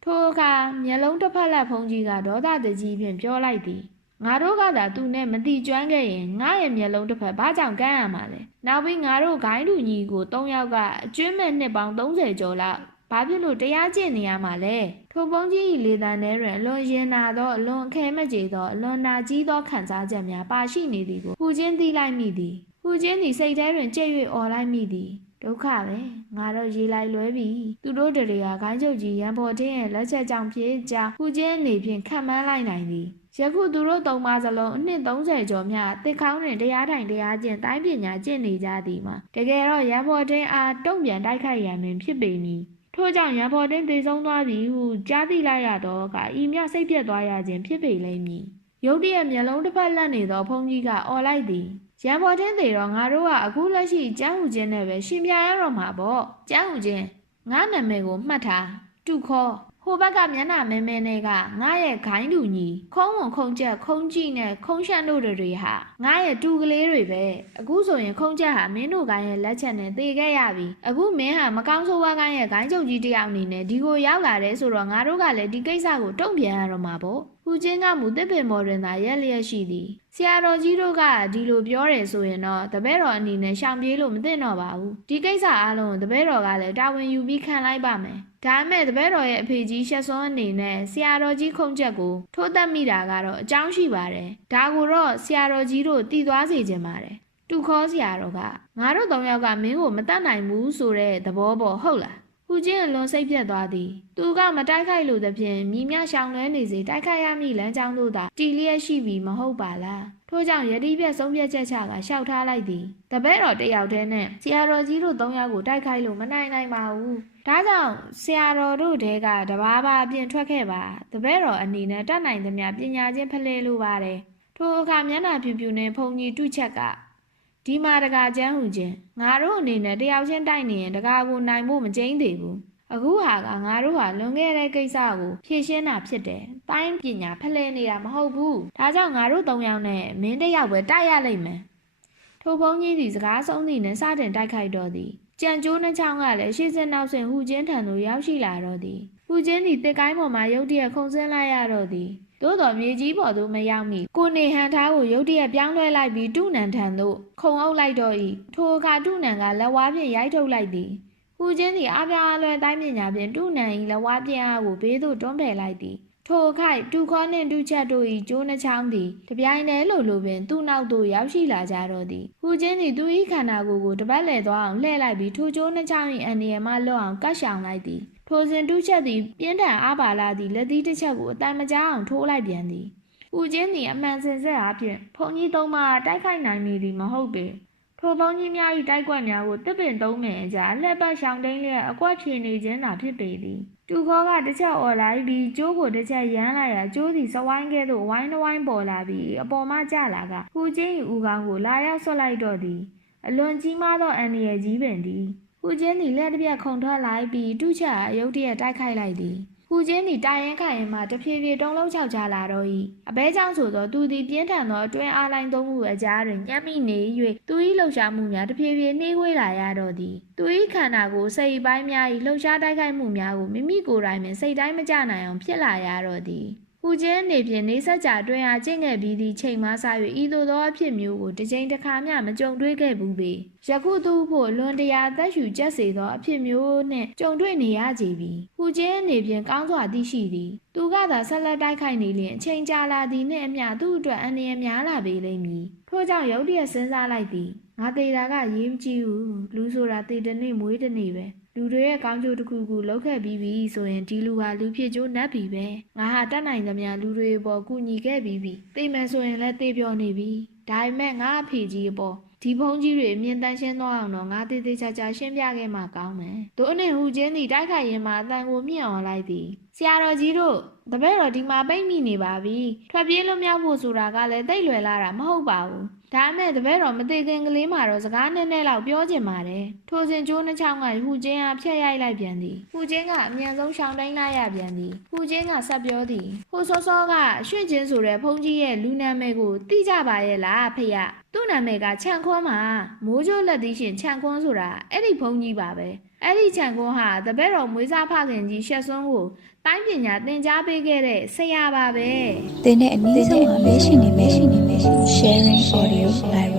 ာထိုအခါမျက်လုံးတစ်ဖက်လက်ဖုံးကြီးကဒေါသတကြီးဖြင့်ပြောလိုက်သည်ငါတို့ကသာသူနဲ့မတိကျွမ်းခဲ့ရင်ငါရဲ့မျက်လုံးတစ်ဖက်ဘာကြောင့်ကန်းရမှာလဲနောက်ပြီးငါတို့ဂိုင်းလူကြီးကို၃ယောက်ကအကျွမ်းမဲ့နှစ်ပေါင်း30ကျော်လောက်ဘာဖြစ်လို့တရားကျင့်နေရမှာလဲထိုပုံကြီး၏လေသံထဲတွင်အလွန်ရင်နာသောအလွန်အခဲမကြေသောအလွန်နာကြီးသောခံစားချက်များပါရှိနေသည်ကိုဟူချင်းသိလိုက်မိသည်ဟူချင်းသည်စိတ်ထဲတွင်ကြိတ်၍អော်လိုက်မိသည်ဒုက္ခပဲငါတော့ရေလိုက်လွဲပြီသူတို့တွေကဂိုင်းချုပ်ကြီးရန်ဖို့တင်းရဲ့လက်ချက်ကြောင့်ဖြစ်ကြောင်းဟူချင်းအနေဖြင့်ခံမှန်းလိုက်နိုင်သည်ယခုသူတို့သုံးပါးစလုံးအနှစ်30ကျော်မြတစ်ခေါင်းတွင်တရားထိုင်တရားကျင့်တိုင်းပညာကျင့်နေကြသည်မှာတကယ်တော့ရန်ဖို့တင်းအားတုံ့ပြန်တိုက်ခိုက်ရန်ပင်ဖြစ်ပေမည်ထို့ကြောင့်ရန်ဖို့တင်းသေဆုံးသွားသည်ဟုကြားသိလိုက်ရတော့ကဤမြစိတ်ပြတ်သွားရခြင်းဖြစ်ပေလိမ့်မည်ရုတ်တရက်မျက်လုံးတစ်ဖက်လက်နေသောဖုံးကြီးကအော်လိုက်သည်ရန်ဖို့တင်းသေတော့ငါတို့ကအခုလက်ရှိကျန်းဟူခြင်းနဲ့ပဲရှင်ပြရတော့မှာပေါ့ကျန်းဟူခြင်းငါနာမည်ကိုမှတ်ထားတူခေါ်ဟ ဟိုဘက်ကမျက်နှာမဲမဲနဲ့ကငါရဲ့ခိုင်းတူညီခုံးဝင်ခုံချက်ခုံးကြည့်နဲ့ခုံးရှန့်တို့တွေဟာငါရဲ့တူကလေးတွေပဲအခုဆိုရင်ခုံးချက်ဟာမင်းတို့ကိုင်းရဲ့လက်ချက်နဲ့တေခဲ့ရပြီအခုမင်းဟာမကောင်းဆိုးဝါးကိုင်းရဲ့ဂိုင်းချုပ်ကြီးတယောက်အနေနဲ့ဒီကိုရောက်လာတယ်ဆိုတော့ငါတို့ကလည်းဒီကိစ္စကိုတုံ့ပြန်ရတော့မှာပေါ့ဟူချင်းကမူတစ်ပင်မော်တွင်သာရက်လျက်ရှိသည်ဆရာတော်ကြီးတို့ကဒီလိုပြောတယ်ဆိုရင်တော့တပည့်တော်အနေနဲ့ရှောင်ပြေးလို့မသိတော့ပါဘူးဒီကိစ္စအားလုံးတပည့်တော်ကလည်းတာဝန်ယူပြီးခံလိုက်ပါမယ်ဒါမဲ့တပည့်တော်ရဲ့အဖေကြီးရှက်စွန်းအနေနဲ့ဆရာတော်ကြီးခုံချက်ကိုထိုးတက်မိတာကတော့အကြောင်းရှိပါတယ်ဒါကိုတော့ဆရာတော်ကြီးတို့တည်သွားစေခြင်းပါတယ်တူခေါ်ဆရာတော်ကငါတို့၃ယောက်ကမင်းကိုမတတ်နိုင်ဘူးဆိုတဲ့သဘောပေါ့ဟုတ်လားဟူချင်းအလွန်စိတ်ပြတ်သွားသည်သူကမတိုက်ခိုက်လို့သဖြင့်မိမြရှောင်လွဲနေစေတိုက်ခိုက်ရမည့်လမ်းကြောင်းတို့သာတီလျက်ရှိပြီမဟုတ်ပါလားထို့ကြောင့်ယတိပြတ်ဆုံးဖြတ်ချက်ချကရှောက်ထားလိုက်သည်တပည့်တော်တယောက်တည်းနဲ့ဆရာတော်ကြီးတို့၃ယောက်ကိုတိုက်ခိုက်လို့မနိုင်ပါဘူးဒါကြောင့်ဆရာတော်တို့တဲကတဘာဘာအပြင်ထွက်ခဲ့ပါတပည့်တော်အနေနဲ့တတ်နိုင်သမျှပညာချင်းဖလှယ်လိုပါတယ်ထိုအခါမျက်နှာဖြူဖြူနဲ့ဖုန်ကြီးတုချက်ကဒီမှာတကာကျန်းဟူချင်းငါတို့အနေနဲ့တယောက်ချင်းတိုက်နေရင်တကာကိုနိုင်ဖို့မကျင်းသေးဘူးအခုဟာကငါတို့ဟာလွန်ခဲ့တဲ့ကိစ္စကိုဖြေရှင်းတာဖြစ်တယ်။တိုင်းပညာဖလှယ်နေတာမဟုတ်ဘူး။ဒါကြောင့်ငါတို့၃ယောက်နဲ့မင်းတစ်ယောက်ပဲတိုက်ရလိမ့်မယ်။ထိုဘုန်းကြီးသည်စကားဆုံးသည်နဲ့စတင်တိုက်ခိုက်တော့သည်။ကြံကျိုးနှချောင်းကလည်းရှေ့စနောက်ဆင်ဟူချင်းထံသို့ရောက်ရှိလာတော့သည်။ဟူချင်းသည်တစ်ကိုင်းပေါ်မှာရုတ်တရက်ခုန်ဆင်းလိုက်ရတော့သည်။သို့တော်မြေကြီးပေါ်သို့မရောက်မီကိုနေဟန်ထားကိုရုတ်တရက်ပြောင်းလဲလိုက်ပြီးတုနန်ထံသို့ခုံအုပ်လိုက်တော့၏ထိုအခါတုနန်ကလက်ဝါးဖြင့်ရိုက်ထုတ်လိုက်သည်ဟူချင်းသည်အားပြောင်းအလွယ်တိုင်းပညာဖြင့်တုနန်၏လက်ဝါးပြင်းအားကိုဘေးသို့တွန်းဖယ်လိုက်သည်ထိုအခိုက်တူခေါနှင့်တူချက်တို့၏ကျိုးနှချောင်းသည်တပြိုင်တည်းလိုပင်သူ့နောက်သို့ရောက်ရှိလာကြတော့သည်ဟူချင်းသည်သူ၏ခန္ဓာကိုယ်ကိုတပတ်လဲသွားအောင်လှည့်လိုက်ပြီးထိုကျိုးနှချောင်း၏အန္တရာယ်မှလွတ်အောင်ကတ်ရှောင်လိုက်သည်ထိုစဉ်တူချက်သည်ပြင်းထန်အားပါလာသည့်လက်သီးတစ်ချက်ကိုအတန်မကြားအောင်ထိုးလိုက်ပြန်သည်ဟူချင်းသည်အမှန်စင်စစ်အားဖြင့်ဘုံကြီးသုံးပါးတိုက်ခိုက်နိုင်မည်သည်မဟုတ်ပေထိုဘုံကြီးများ၏တိုက်ကွက်များကိုတစ်ပင်သုံးပင်အကြားလှည့်ပတ်ရှောင်တိန်လျက်အကွက်ဖြေနေခြင်းသာဖြစ်ပေသည်တူခေါကတစ်ချက်អော်လိုက်ပြီးကျိုးကိုတစ်ချက်ရမ်းလိုက်ရာကျိုးသည်စဝိုင်းကဲ့သို့ဝိုင်းတစ်ဝိုင်းပေါ်လာပြီးအပေါ်မှကျလာကဟူချင်း၏ဦးခေါင်းကိုလာရောက်ဆွတ်လိုက်တော့သည်အလွန်ကြီးမားသောအန္တရာယ်ကြီးပင်သည်ဟူချင်းသည်လက်တစ်ပြက်ခုန်ထွက်လိုက်ပြီးတူးချအယုတ်တရက်တိုက်ခိုက်လိုက်သည်ဟူချင်းသည်တိုင်ရင်ခိုင်ရင်မှတဖြည်းဖြည်းတုံးလုံးချောက်ချလာတော့၏အဘဲကြောင့်ဆိုသောသူသည်ပြင်းထန်သောအတွင်းအားလိုင်းသုံးခုအကြားတွင်ညှပ်မိနေ၍သူ၏လှုပ်ရှားမှုများတဖြည်းဖြည်းနှေးဝေးလာရတော့သည်သူ၏ခန္ဓာကိုယ်စိတ်ပိုင်းများ၏လှုပ်ရှားတိုက်ခိုက်မှုများကိုမိမိကိုယ်တိုင်ပင်စိတ်တိုင်းမကျနိုင်အောင်ဖြစ်လာရတော့သည်ဟူချင်းနေဖြင့်နေဆက်ကြတွင်အားကျင့်ခဲ့ပြီးသည့်ချိန်မှစ၍ဤသို့သောအဖြစ်မျိုးကိုတစ်ချိန်တစ်ခါမျှမကြုံတွေ့ခဲ့ဘူးပေယခုသူ့ဖို့လွန်တရာအသက်ရှူကျက်စေသောအဖြစ်မျိုးနှင့်ကြုံတွေ့နေရကြပြီဟူချင်းနေဖြင့်ကောင်းစွာသိရှိသည်သူကသာဆက်လက်တိုက်ခိုက်နေလျင်အချိန်ကြာလာသည်နှင့်အမျှသူ့အတွက်အန္တရာယ်များလာပေလိမ့်မည်ထို့ကြောင့်ရုတ်တရက်စဉ်းစားလိုက်သည်ငါသေးတာကရေးမကြည့်ဘူးလူဆိုတာသေတနေ့မွေးတနေ့ပဲလူတွေရဲ့ကောင်းကျိုးတစ်ခုခုလုပ်ခဲ့ပြီးပြီဆိုရင်ဒီလူဟာလူဖြစ်ကျိုးနတ်ပြီပဲငါဟာတတ်နိုင်သမျှလူတွေပေါ်ကူညီခဲ့ပြီးပြီသိမယ်ဆိုရင်လည်းသိပြောနေပြီဒါပေမဲ့ငါအဖေကြီးအပေါ်ဒီဘုံကြီးတွေအမြင်တန်ရှင်းသွားအောင်တော့ငါသေးသေးချာချာရှင်းပြခဲ့မှကောင်းမယ်တို့အနေဟူချင်းသည်တိုက်ခိုက်ရင်မှအတန်ကိုမြင့်အောင်လိုက်သည်ဆရာတော်ကြီးတို့တပည့်တော်ဒီမှာပိတ်မိနေပါပြီထွက်ပြေးလွတ်မြောက်ဖို့ဆိုတာကလည်းသိလွယ်လာတာမဟုတ်ပါဘူးဒါမဲ့တပည့်တော်မသိခင်ကလေးမှာတော့စကားနည်းနည်းလောက်ပြောချင်ပါတယ်ထိုစဉ်ကျိုးနှချောင်းကဟူချင်းအားဖျက်ရိုက်လိုက်ပြန်သည်ဟူချင်းကအမြန်ဆုံးရှောင်တိုင်းလိုက်ရပြန်သည်ဟူချင်းကဆက်ပြောသည်ဟိုစောစောကရွှေ့ချင်းဆိုတဲ့ဘုန်းကြီးရဲ့လူနာမည်ကိုသိကြပါရဲ့လားဖေရသူ့နာမည်ကခြံခွန်းမှာမိုးကြိုးလက်သီးရှင်ခြံခွန်းဆိုတာအဲ့ဒီဘုန်းကြီးပါပဲအဲ့ဒီခြံခွန်းဟာတပည့်တော်မွေးစားဖခင်ကြီးရှက်စွန်းကိုတိုင်းပညာသင်ကြားပေးခဲ့တဲ့ဆရာပါပဲသင်နဲ့အနည်းဆုံးမှာပဲရှိနေမယ် sharing audio library